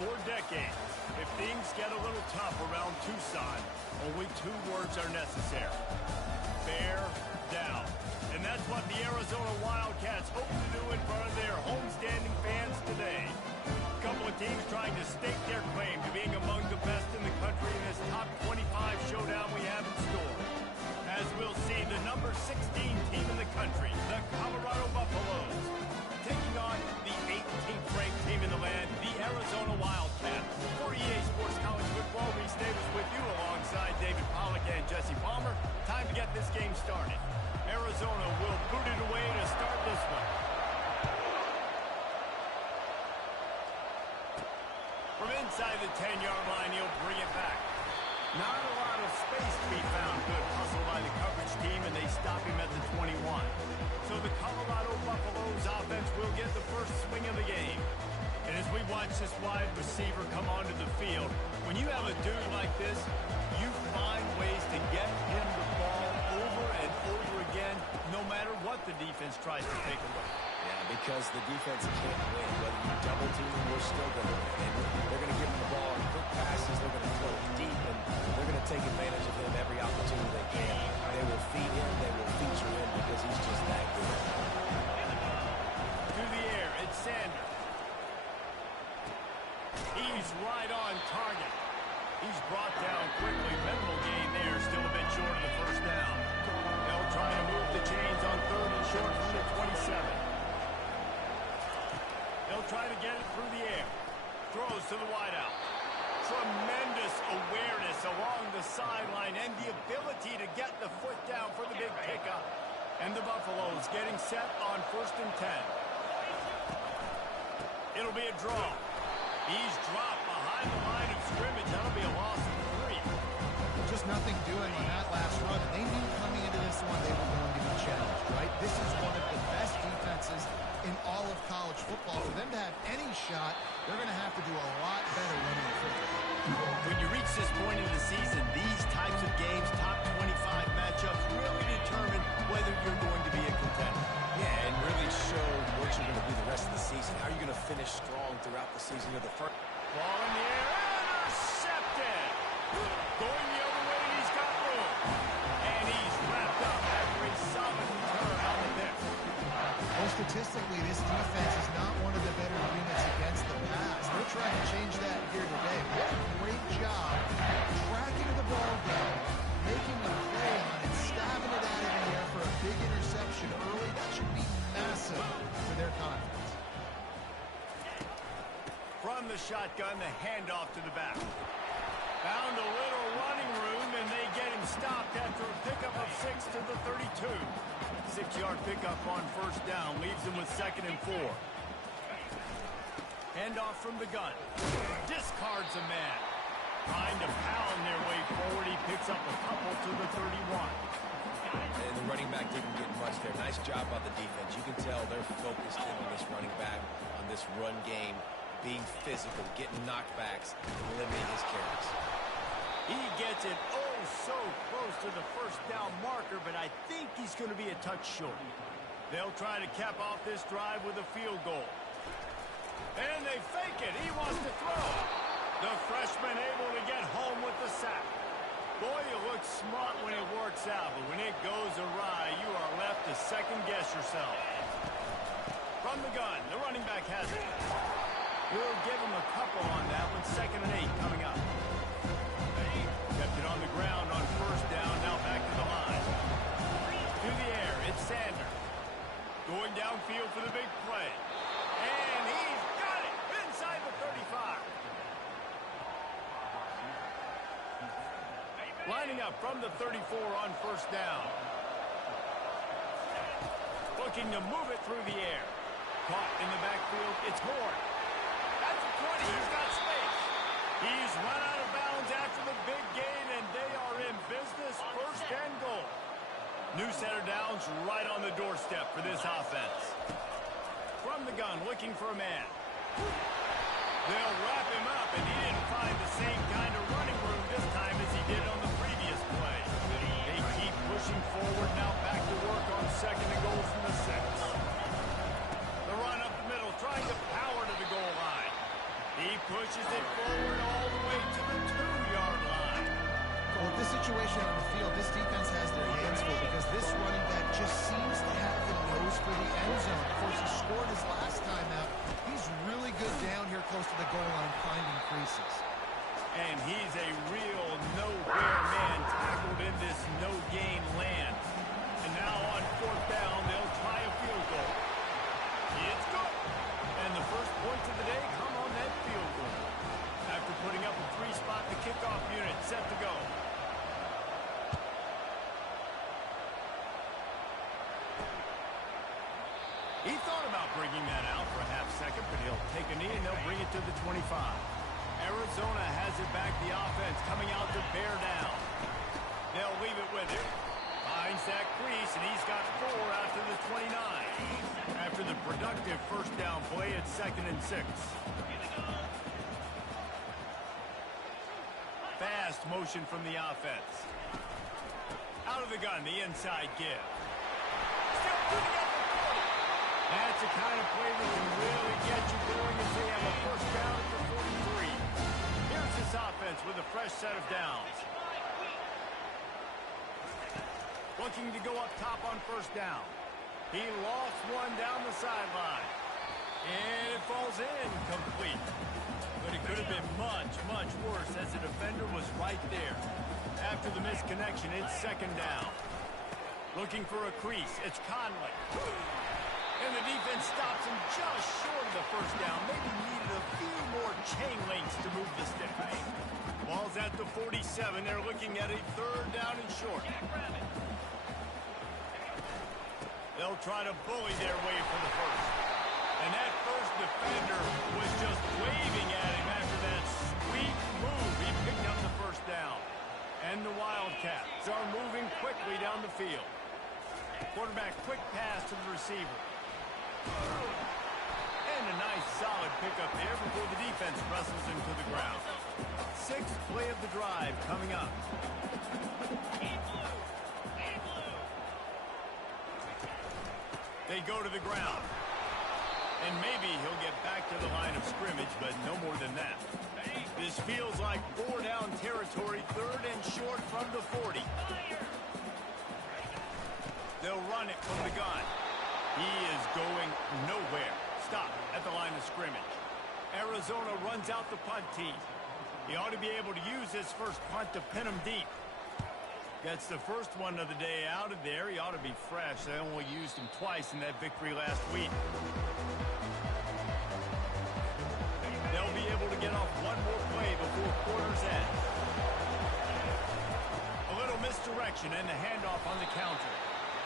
For decades, if things get a little tough around Tucson, only 2 words are necessary. Bear down. And that's what the Arizona Wildcats hope to do in front of their homestanding fans today. A couple of teams trying to stake their claim to being among the best in the country in this top 25 showdown we have in store. As we'll see, the number 16 team in the country, the Colorado Buffaloes, taking on the 18th ranked team in the land, the Arizona Wildcats. For EA Sports College Football, Reese Davis with you alongside David Pollack and Jesse Palmer. Time to get this game started. Arizona will boot it away to start this one. From inside the 10-yard line, he'll bring it back. Not a lot of space to be found. Good hustle by the coverage team, and they stop him at the 21. So the Colorado Buffaloes offense will get the first swing of the game. And as we watch this wide receiver come onto the field, when you have a dude like this, you find ways to get him the ball over and over again, no matter what the defense tries to take away. Yeah, because the defense can't win. Whether you double team them, we're still going to win. And they're going to give him the ball in quick passes. They're going to throw it deep, and they're going to take advantage of him every opportunity they can. They will feed him. They will feature him because he's just that good. To the air, it's Sanders. He's right on target. He's brought down quickly. Minimal gain there, still a bit short of the first down. They'll try to move the chains on 3rd and short from the 27. They'll try to get it through the air. Throws to the wideout. Tremendous awareness along the sideline and the ability to get the foot down for the big pickup. And the Buffaloes getting set on 1st and 10. It'll be a draw. He's dropped behind the line of scrimmage. That'll be a loss of 3. Just nothing doing on that last run. They knew coming into this one they were going to be challenged, right? This is one of the best defenses in all of college football. For them to have any shot, they're going to have to do a lot better running the football. When you reach this point in the season, these types of games, top 25 matchups, really determine whether you're going to be a contender. Yeah, and really show what you're going to be the rest of the season. How are you going to finish strong throughout the season of the first? Ball in the air, intercepted. Going the other way, and he's got room. And he's wrapped up after a solid return on the pick. Well, statistically, this defense is not one of the better units against the pass. They're trying to change that here today. What a great job tracking the ball down, making the play on it, stabbing it out of the air for a big interception early. That should be massive for their confidence. From the shotgun, the handoff to the back. Found a little running room, and they get him stopped after a pickup of 6 to the 32. 6-yard pickup on 1st down, leaves him with 2nd and 4. Handoff from the gun. Discards a man. Trying to pound their way forward. He picks up a couple to the 31. And the running back didn't get much there. Nice job by the defense. You can tell they're focused in on this running back, on this run game, being physical, getting knockbacks, and limiting his carries. He gets it oh so close to the 1st down marker, but I think he's going to be a touch short. They'll try to cap off this drive with a field goal. And they fake it. He wants to throw. The freshman able to get home with the sack. Boy, you look smart when it works out, but when it goes awry, you are left to second-guess yourself. From the gun, the running back has it. We'll give him a couple on that one. 2nd and 8 coming up. Kept it on the ground on 1st down. Now back to the line. To the air, it's Sanders. Going downfield for the big play. And he's got it inside the 35. Lining up from the 34 on 1st down. Looking to move it through the air. Caught in the backfield. It's Horn. At the 20, he's got space. He's run out of bounds after the big gain, and they are in business. 1st and goal. New set of downs right on the doorstep for this offense. From the gun, looking for a man. They'll wrap him up, and he didn't find the same kind of running room this time as he did on the previous play. They keep pushing forward, now back to work on 2nd and goal from the 6. The run up the middle, trying to power to the goal line. He pushes it forward all the way to the 2-yard line. Well, with this situation on the field, this defense has their hands full because this running back just seems to have the nose for the end zone. Of course, he scored his last time out. He's really good down here close to the goal line finding creases. And he's a real nowhere man tackled in this no-gain land. And now on 4th down, they'll try a field goal. It's good. And the first points of the day come on that field goal. After putting up a 3-spot, the kickoff unit set to go. He thought about bringing that out for a half second, but he'll take a knee and they'll bring it to the 25. Arizona has it back, the offense coming out to bear down. They'll leave it with him. Finds that crease, and he's got 4 after the 29. After the productive first down play, it's 2nd and 6. Fast motion from the offense. Out of the gun, the inside give. Still putting up the 40. That's the kind of play that can really get you going if they have a first down at the 43. Here's this offense with a fresh set of downs. Looking to go up top on first down. He lost one down the sideline. And it falls in complete. But it could have been much, much worse as the defender was right there. After the misconnection, it's 2nd down. Looking for a crease. It's Conley. And the defense stops him just short of the first down. Maybe needed a few more chain links to move the stick. Ball's at the 47. They're looking at a 3rd down and short. They'll try to bully their way for the first. And that first defender was just waving at him after that sweet move. He picked up the first down. And the Wildcats are moving quickly down the field. Quarterback quick pass to the receiver. And a nice solid pickup there before the defense wrestles him to the ground. 6th play of the drive coming up. They go to the ground. And maybe he'll get back to the line of scrimmage, but no more than that. This feels like 4-down territory, 3rd and short from the 40. They'll run it from the gun. He is going nowhere. Stop at the line of scrimmage. Arizona runs out the punt team. He ought to be able to use this first punt to pin him deep. Gets the first one of the day out of there. He ought to be fresh. They only used him twice in that victory last week. They'll be able to get off one more play before quarter's end. A little misdirection and the handoff on the counter.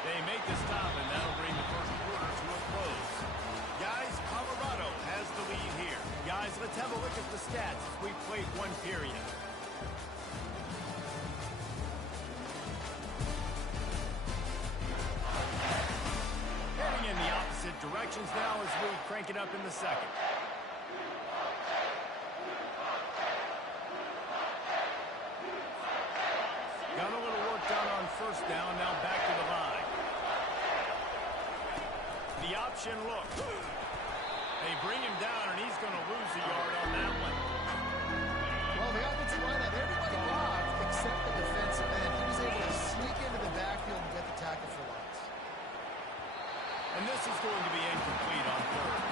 They make the stop, and that'll bring the first quarter to a close. Guys, Colorado has the lead here. Guys, let's have a look at the stats as we played one period. Heading in the opposite directions now as we crank it up in the second. Got a little work done on first down, now back to the line. The option look. They bring him down, and he's going to lose a yard on that one. Well, the offensive line had everybody blocked except the defensive end. He was able to sneak into the backfield and get the tackle for loss. And this is going to be incomplete on 3rd.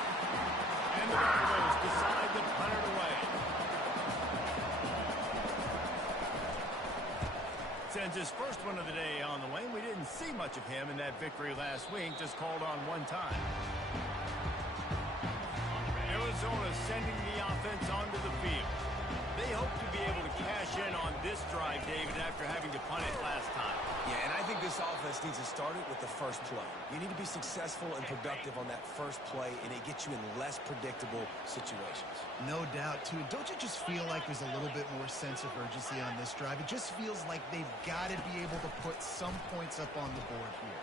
And the Buffaloes decide to punt it away. Sends his first one of the day on the lane. We didn't see much of him in that victory last week, just called on one time. Arizona sending the offense onto the field. They hope to be able to cash in on this drive, David, after having to punt it last time. Yeah, and I think this offense needs to start it with the first play. You need to be successful and productive on that first play, and it gets you in less predictable situations. No doubt, too. Don't you just feel like there's a little bit more sense of urgency on this drive? It just feels like they've got to be able to put some points up on the board here.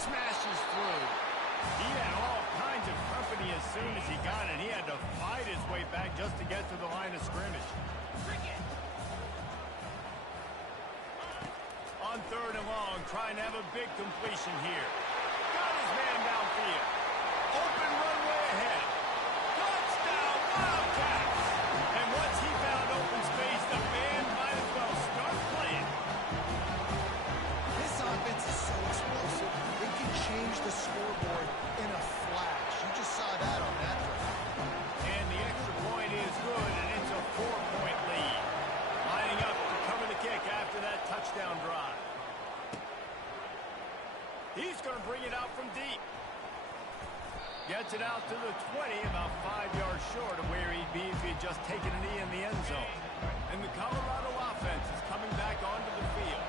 Smashes through. He had all kinds of company as soon as he got it. He had to fight his way back just to get to the line of scrimmage. On 3rd and long, trying to have a big completion here. Got his man downfield. Open runway ahead. Touchdown, Wildcats! 20, about 5 yards short of where he'd be if he had just taken a knee in the end zone. And the Colorado offense is coming back onto the field.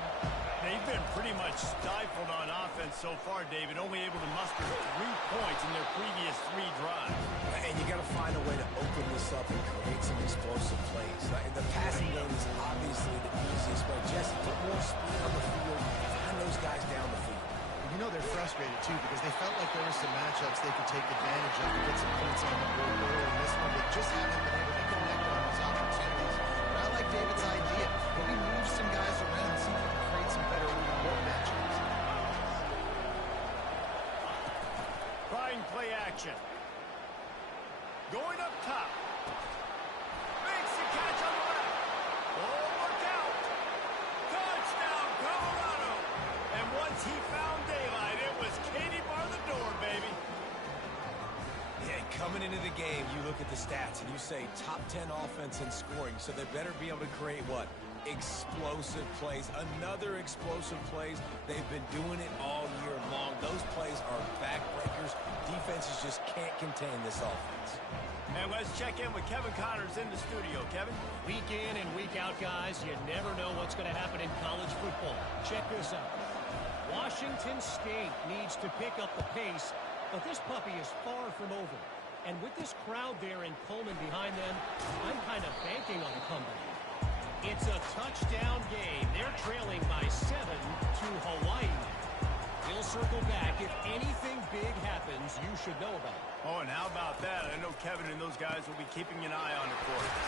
They've been pretty much stifled on offense so far, David, only able to muster 3 points in their previous 3 drives. And you got to find a way to open this up and create some explosive plays. Like, the passing game is obviously the easiest way. Just put more speed on the field, find those guys down the field. You know they're frustrated, too, because they felt like there were some matchups they could take advantage of to get some points on the board early in this one. They just haven't been able to connect on those opportunities. But I like David's idea. Maybe move some guys around, see if we can create some better board matchups. Trying play action. Going up top. Makes the catch on the left. Oh, look out. Touchdown, Colorado. And once he found daylight, it was Katie bar the door, baby. Yeah, coming into the game, you look at the stats and you say top 10 offense in scoring, so they better be able to create what? Explosive plays. Another explosive plays. They've been doing it all year long. Those plays are backbreakers. Defenses just can't contain this offense. And let's check in with Kevin Connors in the studio. Kevin? Week in and week out, guys, you never know what's going to happen in college football. Check this out. Washington State needs to pick up the pace, but this puppy is far from over. And with this crowd there in Pullman behind them, I'm kind of banking on a comeback. It's a touchdown game. They're trailing by 7 to Hawaii. We'll circle back. If anything big happens, you should know about it. Oh, and how about that? I know Kevin and those guys will be keeping an eye on it for us.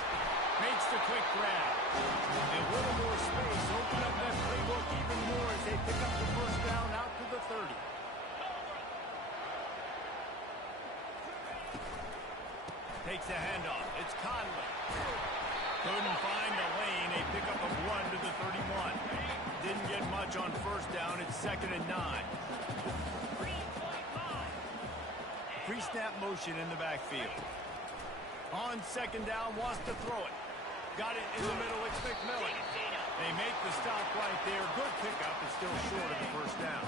Makes the quick grab. A little more space. Open up that playbook even more as they pick up the first down out to the 30. Takes the handoff. It's Conley. Couldn't find a lane. A pickup of 1 to the 31. Didn't get much on first down. It's 2nd and 9. Pre-snap motion in the backfield. On 2nd down, wants to throw it. Got it in the middle. It's McMillan. They make the stop right there. Good pickup. It's still short of the first down.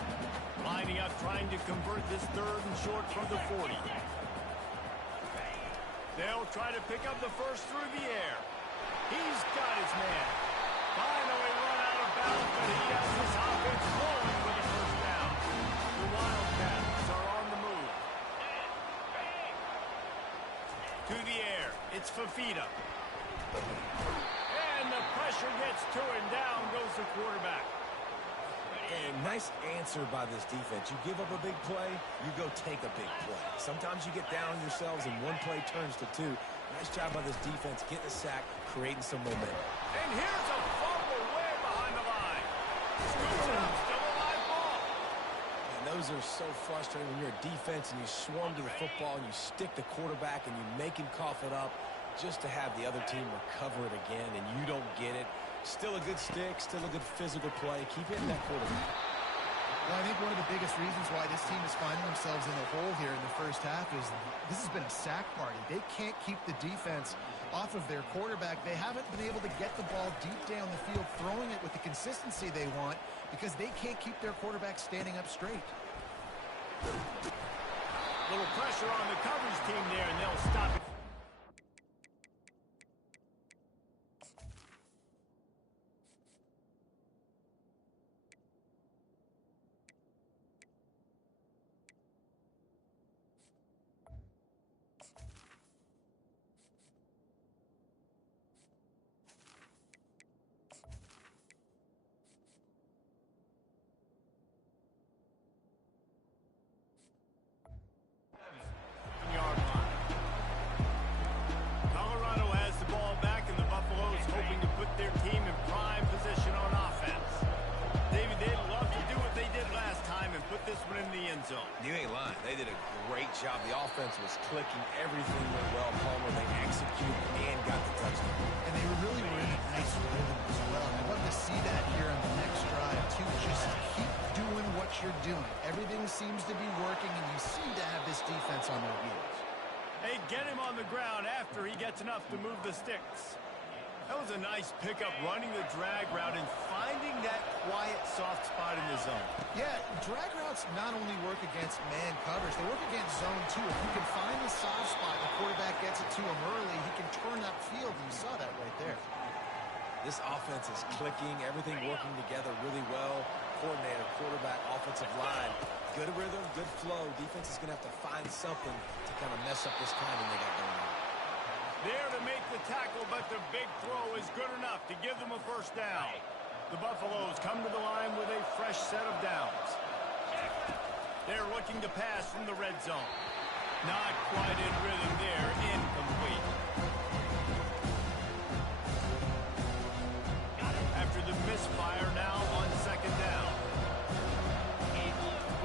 Lining up, trying to convert this 3rd and short from the 40. They'll try to pick up the first through the air. He's got his man. Finally run out of bounds, but he has this offense rolling with a first down. The Wildcats are on the move. To the air. It's Fafita. And the pressure gets to him. Down goes the quarterback. And nice answer by this defense. You give up a big play, you go take a big play. Sometimes you get down on yourselves and one play turns to 2. Nice job by this defense getting a sack, creating some momentum. And here's a fumble way behind the line. Scoops it up, still a live ball. And those are so frustrating when you're a defense and you swarm to the football and you stick the quarterback and you make him cough it up just to have the other team recover it again and you don't get it. Still a good stick, still a good physical play. Keep hitting that quarterback. Well, I think one of the biggest reasons why this team is finding themselves in a hole here in the first half is this has been a sack party. They can't keep the defense off of their quarterback. They haven't been able to get the ball deep down the field, throwing it with the consistency they want because they can't keep their quarterback standing up straight. Little pressure on the coverage team there, and they'll stop it. You ain't lying. They did a great job. The offense was clicking. Everything went well. Palmer, they executed and got the touchdown. And they were in a nice rhythm as well. I wanted to see that here on the next drive, too. Just keep doing what you're doing. Everything seems to be working, and you seem to have this defense on their heels. Hey, get him on the ground after he gets enough to move the sticks. That was a nice pickup, running the drag route and finding that quiet, soft spot in the zone. Yeah, drag routes not only work against man coverage, they work against zone too. If you can find the soft spot, the quarterback gets it to him early, he can turn that field, and you saw that right there. This offense is clicking, everything working together really well. Coordinator, quarterback, offensive line. Good rhythm, good flow. Defense is going to have to find something to kind of mess up this timing they got going on. There to make the tackle, but the big throw is good enough to give them a first down. The Buffaloes come to the line with a fresh set of downs. They're looking to pass from the red zone. Not quite in rhythm there, incomplete. After the misfire now on second down.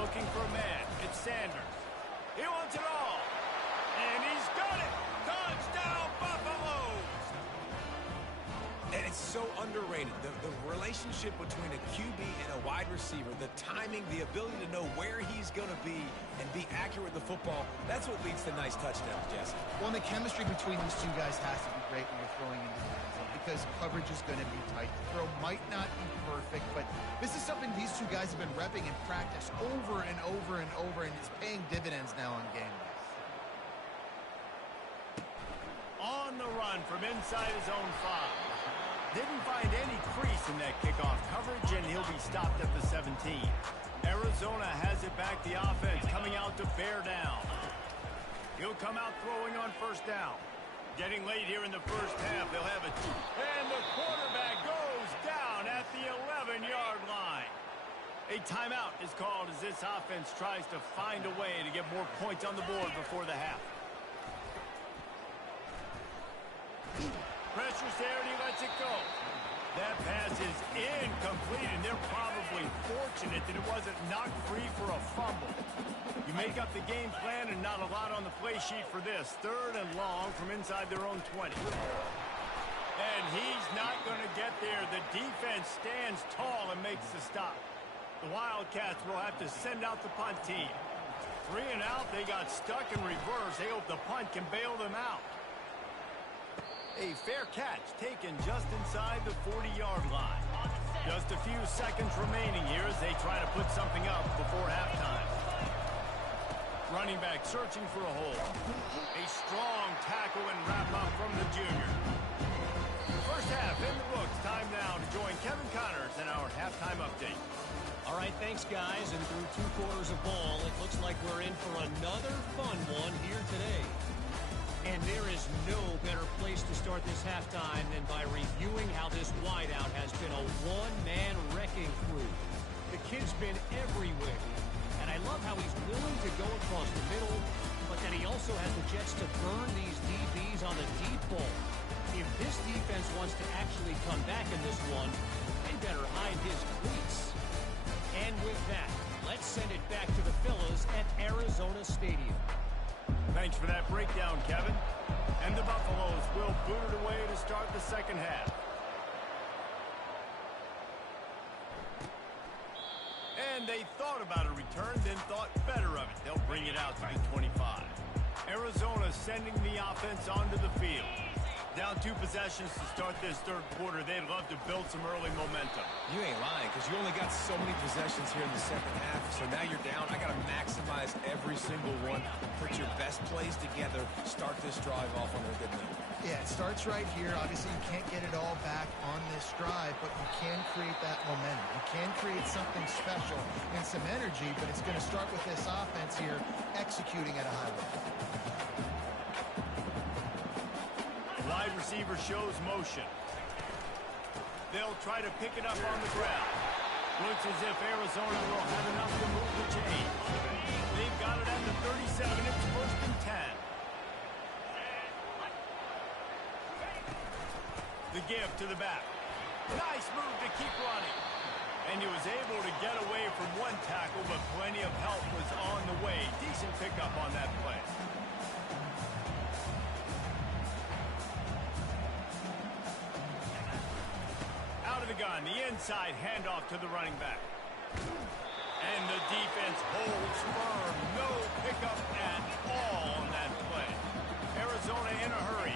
Looking for a man. It's Sanders. He wants it all. And he's got it. Touchdown, Buffaloes! And it's so underrated. The relationship between a QB and a wide receiver, the timing, the ability to know where he's going to be and be accurate with the football, that's what leads to nice touchdowns, Jesse. Well, and the chemistry between these two guys has to be great when you're throwing into the end zone because coverage is going to be tight. The throw might not be perfect, but this is something these two guys have been repping in practice over and over and over, and it's paying dividends now on game day. On the run from inside his own 5. Didn't find any crease in that kickoff coverage, and he'll be stopped at the 17. Arizona has it back, the offense coming out to bear down. He'll come out throwing on first down. Getting late here in the first half, they'll have it. And the quarterback goes down at the 11-yard line. A timeout is called as this offense tries to find a way to get more points on the board before the half. Pressure's there, and he lets it go. That pass is incomplete, and they're probably fortunate that it wasn't knocked free for a fumble. You make up the game plan, and not a lot on the play sheet for this. 3rd and long from inside their own 20. And he's not going to get there. The defense stands tall and makes the stop. The Wildcats will have to send out the punt team. 3 and out, they got stuck in reverse. They hope the punt can bail them out. A fair catch taken just inside the 40-yard line. Just a few seconds remaining here as they try to put something up before halftime. Running back searching for a hole. A strong tackle and wrap up from the junior. First half in the books. Time now to join Kevin Connors in our halftime update. All right, thanks, guys. And through 2 quarters of ball, it looks like we're in for another fun one here today. And there is no better place to start this halftime than by reviewing how this wideout has been a one-man wrecking crew. The kid's been everywhere, and I love how he's willing to go across the middle, but then he also has the jets to burn these DBs on the deep ball. If this defense wants to actually come back in this one, they better hide his cleats. And with that, let's send it back to the fellas at Arizona Stadium. Thanks for that breakdown, Kevin. And the Buffaloes will boot it away to start the second half. And they thought about a return, then thought better of it. They'll bring it out to the 25. Arizona sending the offense onto the field. Down 2 possessions to start this 3rd quarter. They'd love to build some early momentum. You ain't lying, because you only got so many possessions here in the second half, so now you're down. I got to maximize every single one. Put your best plays together. Start this drive off on a good note. Yeah, it starts right here. Obviously, you can't get it all back on this drive, but you can create that momentum. You can create something special and some energy, but it's going to start with this offense here executing at a high level. Wide receiver shows motion. They'll try to pick it up on the ground. Looks as if Arizona will have enough to move the chain. They've got it at the 37. It's 1st and 10. The give to the back. Nice move to keep running. And he was able to get away from one tackle, but plenty of help was on the way. Decent pickup on that play. Out of the gun, the inside handoff to the running back. And the defense holds firm. No pickup at all on that play. Arizona in a hurry.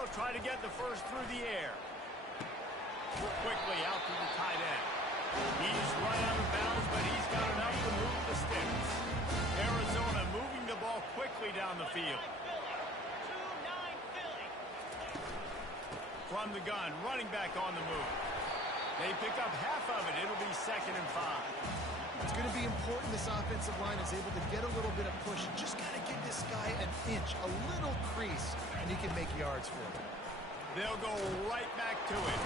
They'll try to get the first through the air. Quickly out to the tight end. He's right out of bounds, but he's got enough to move the sticks. Arizona moving the ball quickly down the field. From the gun, running back on the move. They pick up half of it. It'll be 2nd and 5. It's going to be important this offensive line is able to get a little bit of push. Just got to give this guy an inch, a little crease, and he can make yards for it. They'll go right back to it.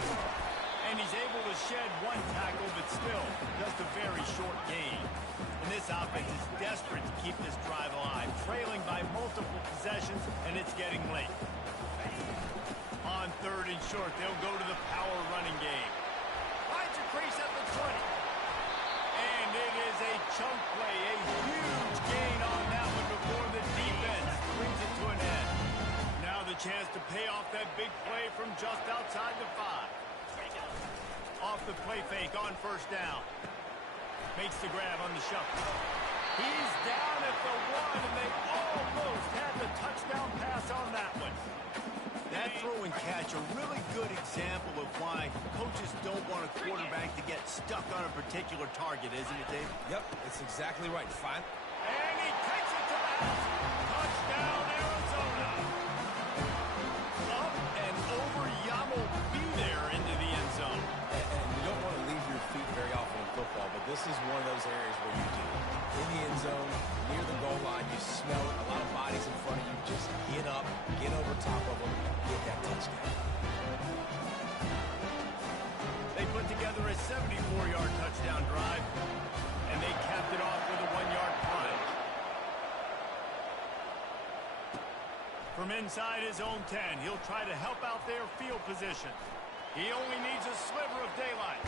And he's able to shed one tackle, but still just a very short gain. And this offense is desperate to keep this drive alive, trailing by multiple possessions, and it's getting late. On 3rd and short, they'll go to the power running game. Finds a crease at the 20. And it is a chunk play, a huge gain on that one before the defense brings it to an end. Now the chance to pay off that big play from just outside the 5. Off the play fake on 1st down. Makes the grab on the shuffle. He's down at the 1, and they almost had the touchdown pass on that one. That throw and catch, a really good example of why coaches don't want a quarterback to get stuck on a particular target, isn't it, Dave? Yep, it's exactly right. Fine. And he takes it to the house. Touchdown, Arizona. Up and over, Yamo be there into the end zone. And you don't want to leave your feet very often in football, but this is one of those areas where you do. In the end zone, near the goal line, you smell it. A lot of bodies in front of you. Just get up, get over top of them, get that touchdown. They put together a 74-yard touchdown drive, and they capped it off with a 1-yard plunge. From inside his own 10, he'll try to help out their field position. He only needs a sliver of daylight.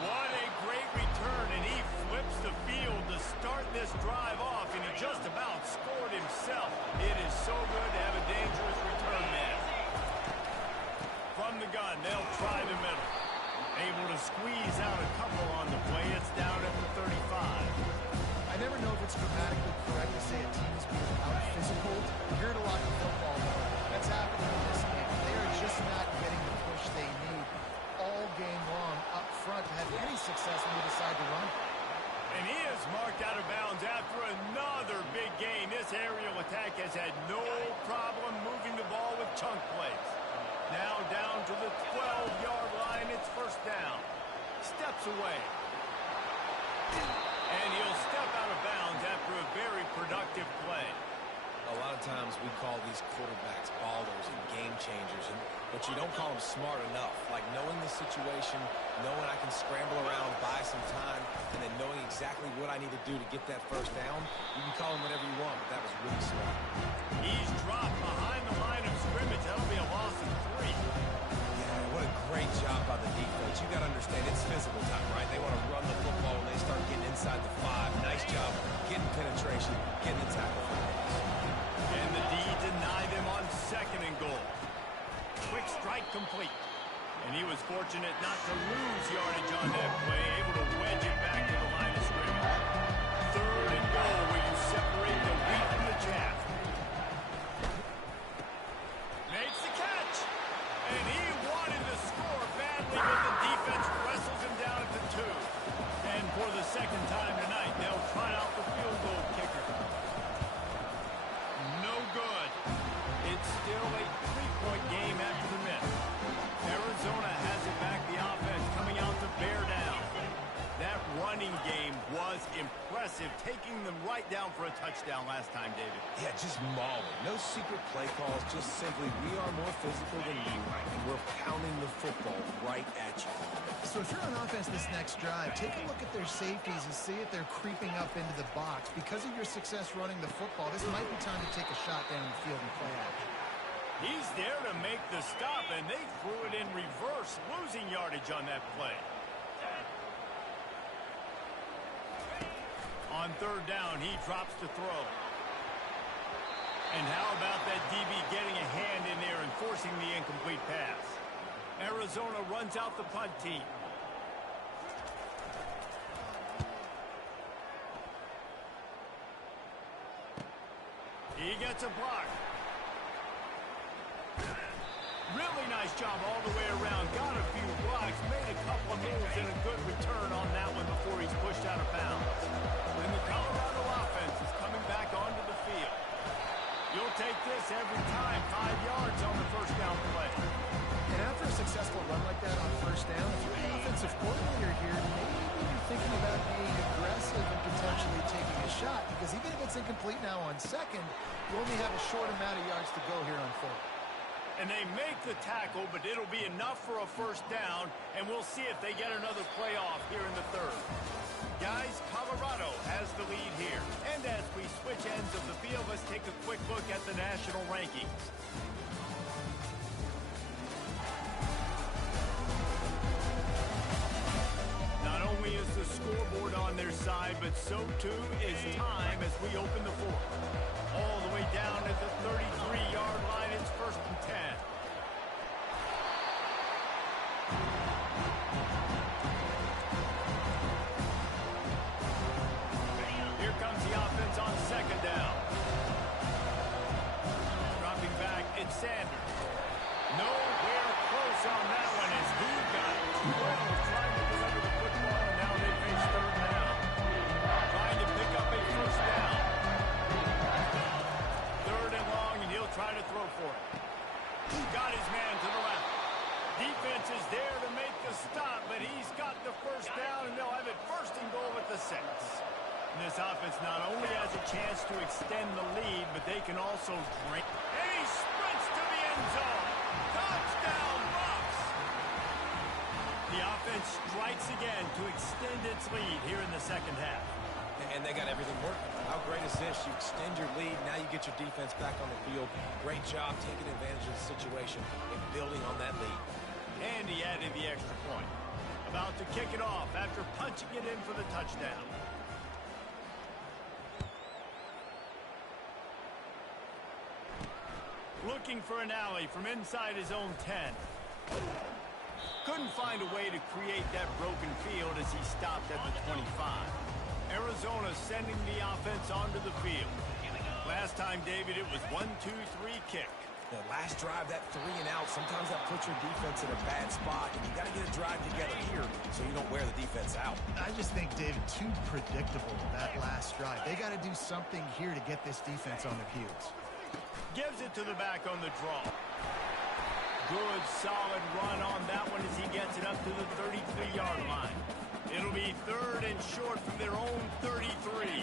What a great return, and he flips the field to start this drive off, and he just about scored himself. It is so good to have a dangerous return man. From the gun, they'll try the middle. Able to squeeze out a couple on the play. It's down at the 35. I never know if it's grammatically correct to say a team is being out-physical. You hear it a lot in football, though. That's happening in this game. They are just not getting the push they need all game long up front to have any success when they decide to run. And he is marked out of bounds after another big gain. This aerial attack has had no problem moving the ball with chunk plays. Now down to the 12-yard line. It's 1st down. Steps away. And he'll step out of bounds after a very productive play. A lot of times we call these quarterbacks ballers and game changers, but you don't call them smart enough. Like knowing the situation, knowing I can scramble around, buy some time, and then knowing exactly what I need to do to get that 1st down. You can call them whatever you want, but that was really smart. He's dropped behind the line of scrimmage. That'll be a loss of 3. Yeah, what a great job by the defense. You got to understand, it's physical time, right? They want to run the football when they start getting inside the 5. Nice job getting penetration, getting the tackle for the pass. And the D denied them on 2nd and goal. Quick strike complete. And he was fortunate not to lose yardage on that play, able to wedge it back to the line of scrimmage. 3rd and goal where you separate the wheat from the chaff. Makes the catch. And he wanted to score badly, but the defense wrestles him down at the 2. And for the 2nd time tonight, they'll try out the field goal kicker. No good. It's still a 3-point game after the miss. Arizona has it back, the offense coming out to bear down. That running game was impressive, taking them right down for a touchdown last time, David. Yeah, just mauling. No secret play calls, just simply we are more physical than you, and we're pounding the football right at you. So if you're on offense this next drive, take a look at their safeties and see if they're creeping up into the box. Because of your success running the football, this might be time to take a shot down the field and play action. He's there to make the stop, and they threw it in reverse, losing yardage on that play. On 3rd down, he drops to throw. And how about that DB getting a hand in there and forcing the incomplete pass? Arizona runs out the punt team. He gets a block. Really nice job all the way around. Got a few blocks, made a couple of moves, and a good return on that one before he's pushed out of bounds. And the Colorado offense is coming back onto the field. You'll take this every time. 5 yards on the first down play. And after a successful run like that on first down, if you're the offensive coordinator here, maybe you're thinking about being aggressive and potentially taking a shot, because even if it's incomplete now on second, you only have a short amount of yards to go here on fourth. And they make the tackle, but it'll be enough for a first down, and we'll see if they get another play off here in the third. Guys, Colorado has the lead here. And as we switch ends of the field, let's take a quick look at the national rankings. Not only is the scoreboard on their side, but so too is time as we open the fourth. All the way down at the 33-yard line, it's 1st and 10. Here comes the offense on 2nd down. Dropping back, it's Sanders. Nowhere close on that one as he got 12 trying to deliver the football, and now they face 3rd down. Trying to pick up a first down. 3rd and long, and he'll try to throw for it. Got his man to the left. Defense is there to make the stop, but he's got the first down, and they'll have it 1st and goal at the 6. And this offense not only has a chance to extend the lead, but they can also drink. And he sprints to the end zone. Touchdown, Bucs! The offense strikes again to extend its lead here in the 2nd half. And they got everything working. How great is this? You extend your lead, now you get your defense back on the field. Great job taking advantage of the situation and building on that lead. And he added the extra point. About to kick it off after punching it in for the touchdown. Looking for an alley from inside his own 10. Couldn't find a way to create that broken field as he stopped at the 25. Arizona sending the offense onto the field. Last time, David, it was 1-2-3 kick. The last drive, that 3 and out, sometimes that puts your defense in a bad spot, and you got to get a drive together here so you don't wear the defense out. I just think, David, too predictable that last drive. They got to do something here to get this defense on their heels. Gives it to the back on the draw. Good, solid run on that one as he gets it up to the 33-yard line. It'll be 3rd and short from their own 33.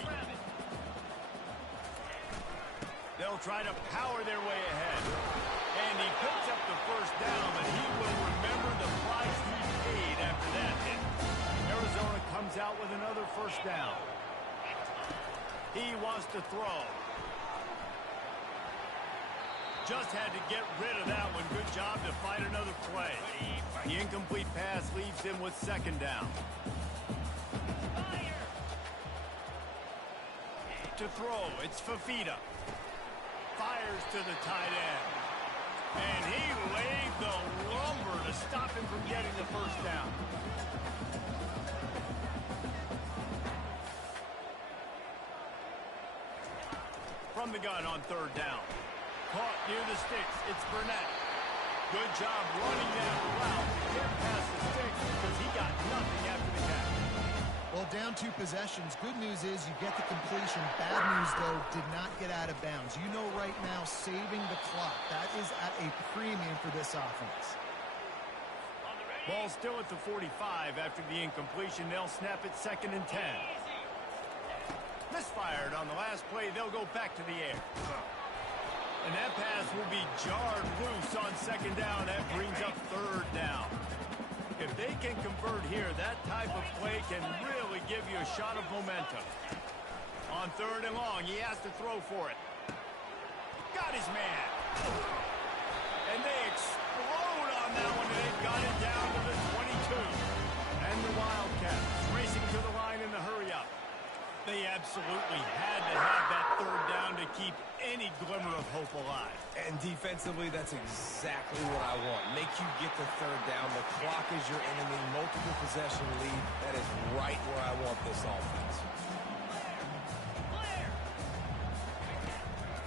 They'll try to power their way ahead. And he picks up the first down, but he will remember the price he paid after that hit. Arizona comes out with another first down. He wants to throw. Just had to get rid of that one. Good job to fight another play. The incomplete pass leaves him with 2nd down. To throw, it's Fafita. Fires to the tight end. And he laid the lumber to stop him from getting the first down. From the gun on 3rd down. Caught near the sticks. It's Burnett. Good job running that route to get past the sticks because he got nothing after the catch. Well, down 2 possessions. Good news is you get the completion. Bad news, though, did not get out of bounds. You know right now, saving the clock. That is at a premium for this offense. Ball still at the 45 after the incompletion. They'll snap it 2nd and 10. Misfired on the last play. They'll go back to the air. And that pass will be jarred loose on 2nd down. That brings up 3rd down. If they can convert here, that type of play can really give you a shot of momentum. On 3rd and long, he has to throw for it. Got his man. And they explode on that one, and they've got it down to the 22. And the Wildcats racing to the line in the hurry-up. They absolutely had to have that 3rd down to keep any glimmer of hope alive. And defensively, that's exactly what I want. Make you get the 3rd down. The clock is your enemy. Multiple possession lead. That is right where I want this offense.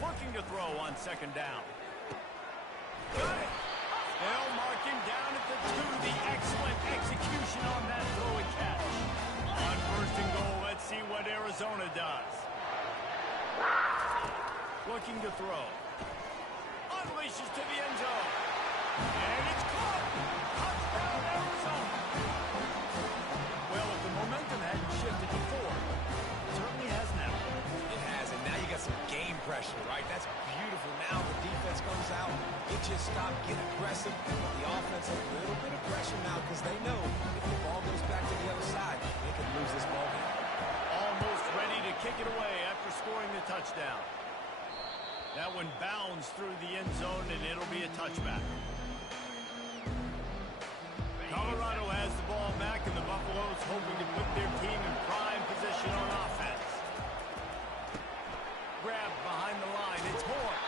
Looking to throw on 2nd down. Got it. They'll mark him down at the 2. The excellent execution on that throw and catch. On 1st and goal, let's see what Arizona does. Looking to throw. Unleashes to the end zone. And it's caught. Touchdown, Arizona. Well, if the momentum hadn't shifted before, it certainly has now. It has, and now you got some game pressure, right? That's beautiful. Now the defense comes out. It just stopped, get aggressive. But the offense has a little bit of pressure now because they know if the ball goes back to the other side, they could lose this ball game. Almost ready to kick it away after scoring the touchdown. That one bounds through the end zone, and it'll be a touchback. Colorado has the ball back, and the Buffaloes hoping to put their team in prime position on offense. Grab behind the line. It's Moore.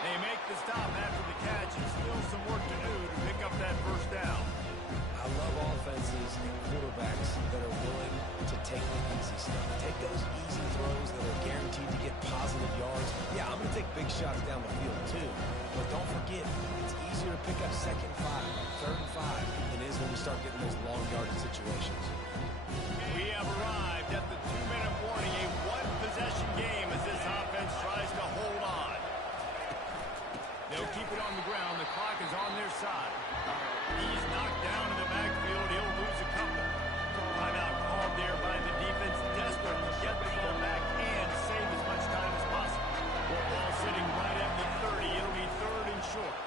They make the stop after the catch, and still some work to do to pick up that first down. I love offenses and quarterbacks that are willing to take the easy stuff. Take those easy throws that are guaranteed to get positive yards. Yeah, I'm going to take big shots down the field too. But don't forget, it's easier to pick up 2nd and 5, 3rd and 5 than it is when we start getting those long yardage situations. We have arrived at the 2-minute warning, a one-possession game as this offense tries to hold on. They'll keep it on the ground. The clock is on their side. He's knocked down in the backfield. He'll lose a couple. Timeout called there by the defense, desperate to get the ball back and save as much time as possible. Ball sitting right at the 30. It'll be 3rd and short.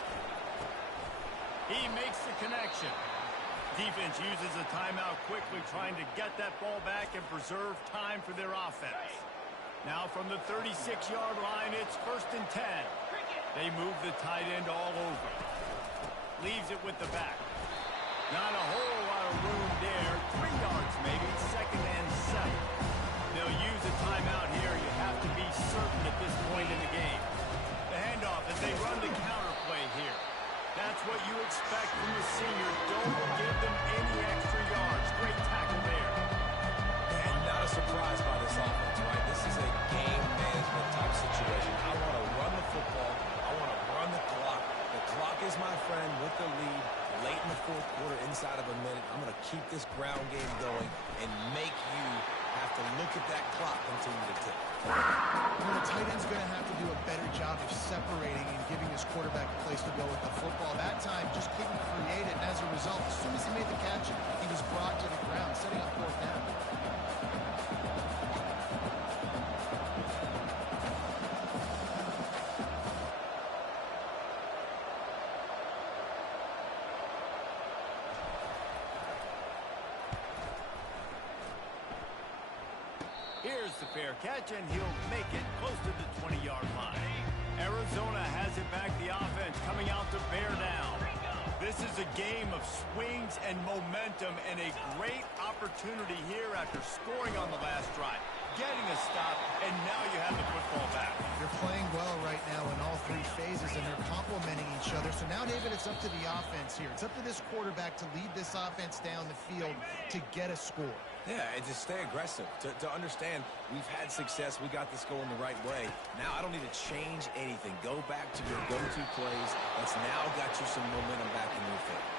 He makes the connection. Defense uses a timeout quickly, trying to get that ball back and preserve time for their offense. Now from the 36-yard line, it's 1st and 10. They move the tight end all over. Leaves it with the back. Not a whole lot of room there. 3 yards maybe. 2nd and 7. They'll use a timeout here. You have to be certain at this point in the game. The handoff as they run the counter play here. That's what you expect from the senior. Don't give them any extra yards. Great tackle there. And not a surprise by this offense, right? This is a game management type situation. I want to run the football. I want to run the clock. The clock is my friend with the lead. Late in the 4th quarter, inside of a minute, I'm going to keep this ground game going and make you have to look at that clock continue to tick. Well, the tight end's going to have to do a better job of separating and giving his quarterback a place to go with the football. That time just couldn't create it, and as a result, as soon as he made the catch, he was brought to the ground, setting up 4th down. Here's the fair catch, and he'll make it close to the 20-yard line. Arizona has it back. The offense coming out to bear down. This is a game of swings and momentum, and a great opportunity here after scoring on the last drive. Getting a stop, and now you have the football back. They're playing well right now in all 3 phases, and they're complementing each other. So now, David, it's up to the offense here. It's up to this quarterback to lead this offense down the field to get a score. Yeah, and just stay aggressive. To understand, we've had success. We got this going the right way. Now I don't need to change anything. Go back to your go-to plays. That's now got you some momentum back in your favor.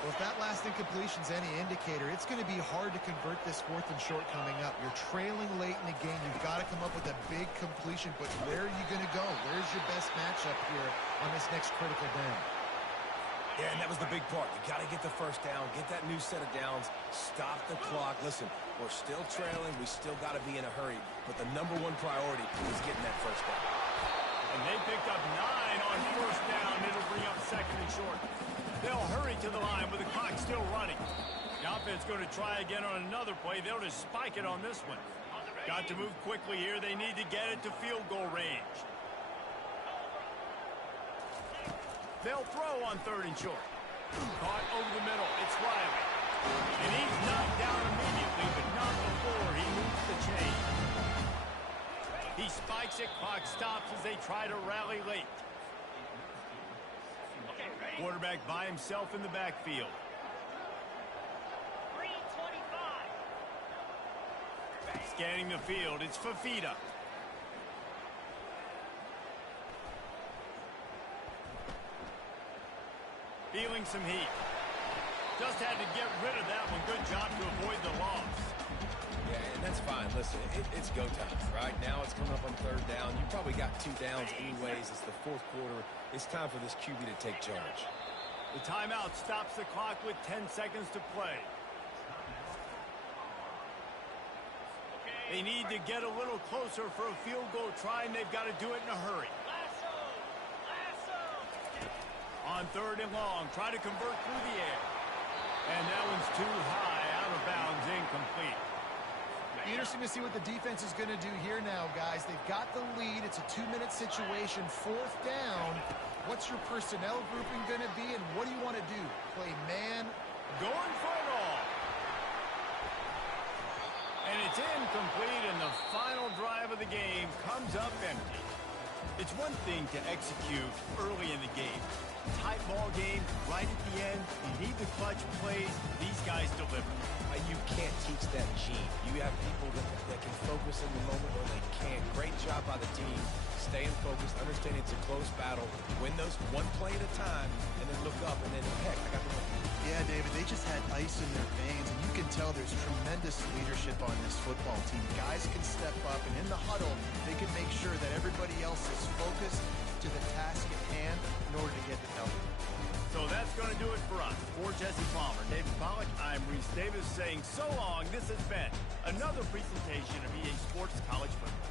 Well, if that last incompletion's any indicator, it's going to be hard to convert this 4th and short coming up. You're trailing late in the game. You've got to come up with a big completion, but where are you going to go? Where's your best matchup here on this next critical down? Yeah, and that was the big part. You got to get the first down, get that new set of downs, stop the clock. Listen, we're still trailing. We still got to be in a hurry, but the #1 priority is getting that first down. And they picked up 9 on 1st down. It'll bring up 2nd and short. They'll hurry to the line with the clock still running. The offense going to try again on another play. They'll just spike it on this one. Got to move quickly here. They need to get it to field goal range. They'll throw on 3rd and short. Caught over the middle. It's Riley. And he's knocked down immediately, but not before he moves the chain. He spikes it. Clock stops as they try to rally late. Quarterback by himself in the backfield. Scanning the field. It's Fafita. feeling some heat. Just had to get rid of that one. Good job to avoid the loss. Yeah, and that's fine. Listen, it's go time, right? Now it's coming up on third down. You probably got 2 downs anyways. It's the fourth quarter. It's time for this QB to take charge. The timeout stops the clock with 10 seconds to play. They need to get a little closer for a field goal try, and they've got to do it in a hurry. On third and long, try to convert through the air. And that one's too high, out of bounds, incomplete. Interesting to see what the defense is going to do here now, guys. They've got the lead. It's a 2-minute situation, fourth down. What's your personnel grouping going to be, and what do you want to do? Play man? Going for it all. And it's incomplete, and the final drive of the game comes up empty. It's one thing to execute early in the game. Tight ball game, right at the end. You need the clutch plays. These guys deliver. You can't teach that gene. You have people that can focus in the moment or they can't. Great job by the team. Staying focused, understanding it's a close battle. Win those one play at a time, and then look up, and then, heck, I got the win. Yeah, David, they just had ice in their veins, and you can tell there's tremendous leadership on this football team. Guys can step up, and in the huddle, they can make sure that everybody else is focused to the task at hand in order to get the help. So that's going to do it for us. For Jesse Palmer, David Pollack, I'm Reese Davis saying so long. This has been another presentation of EA Sports College Football.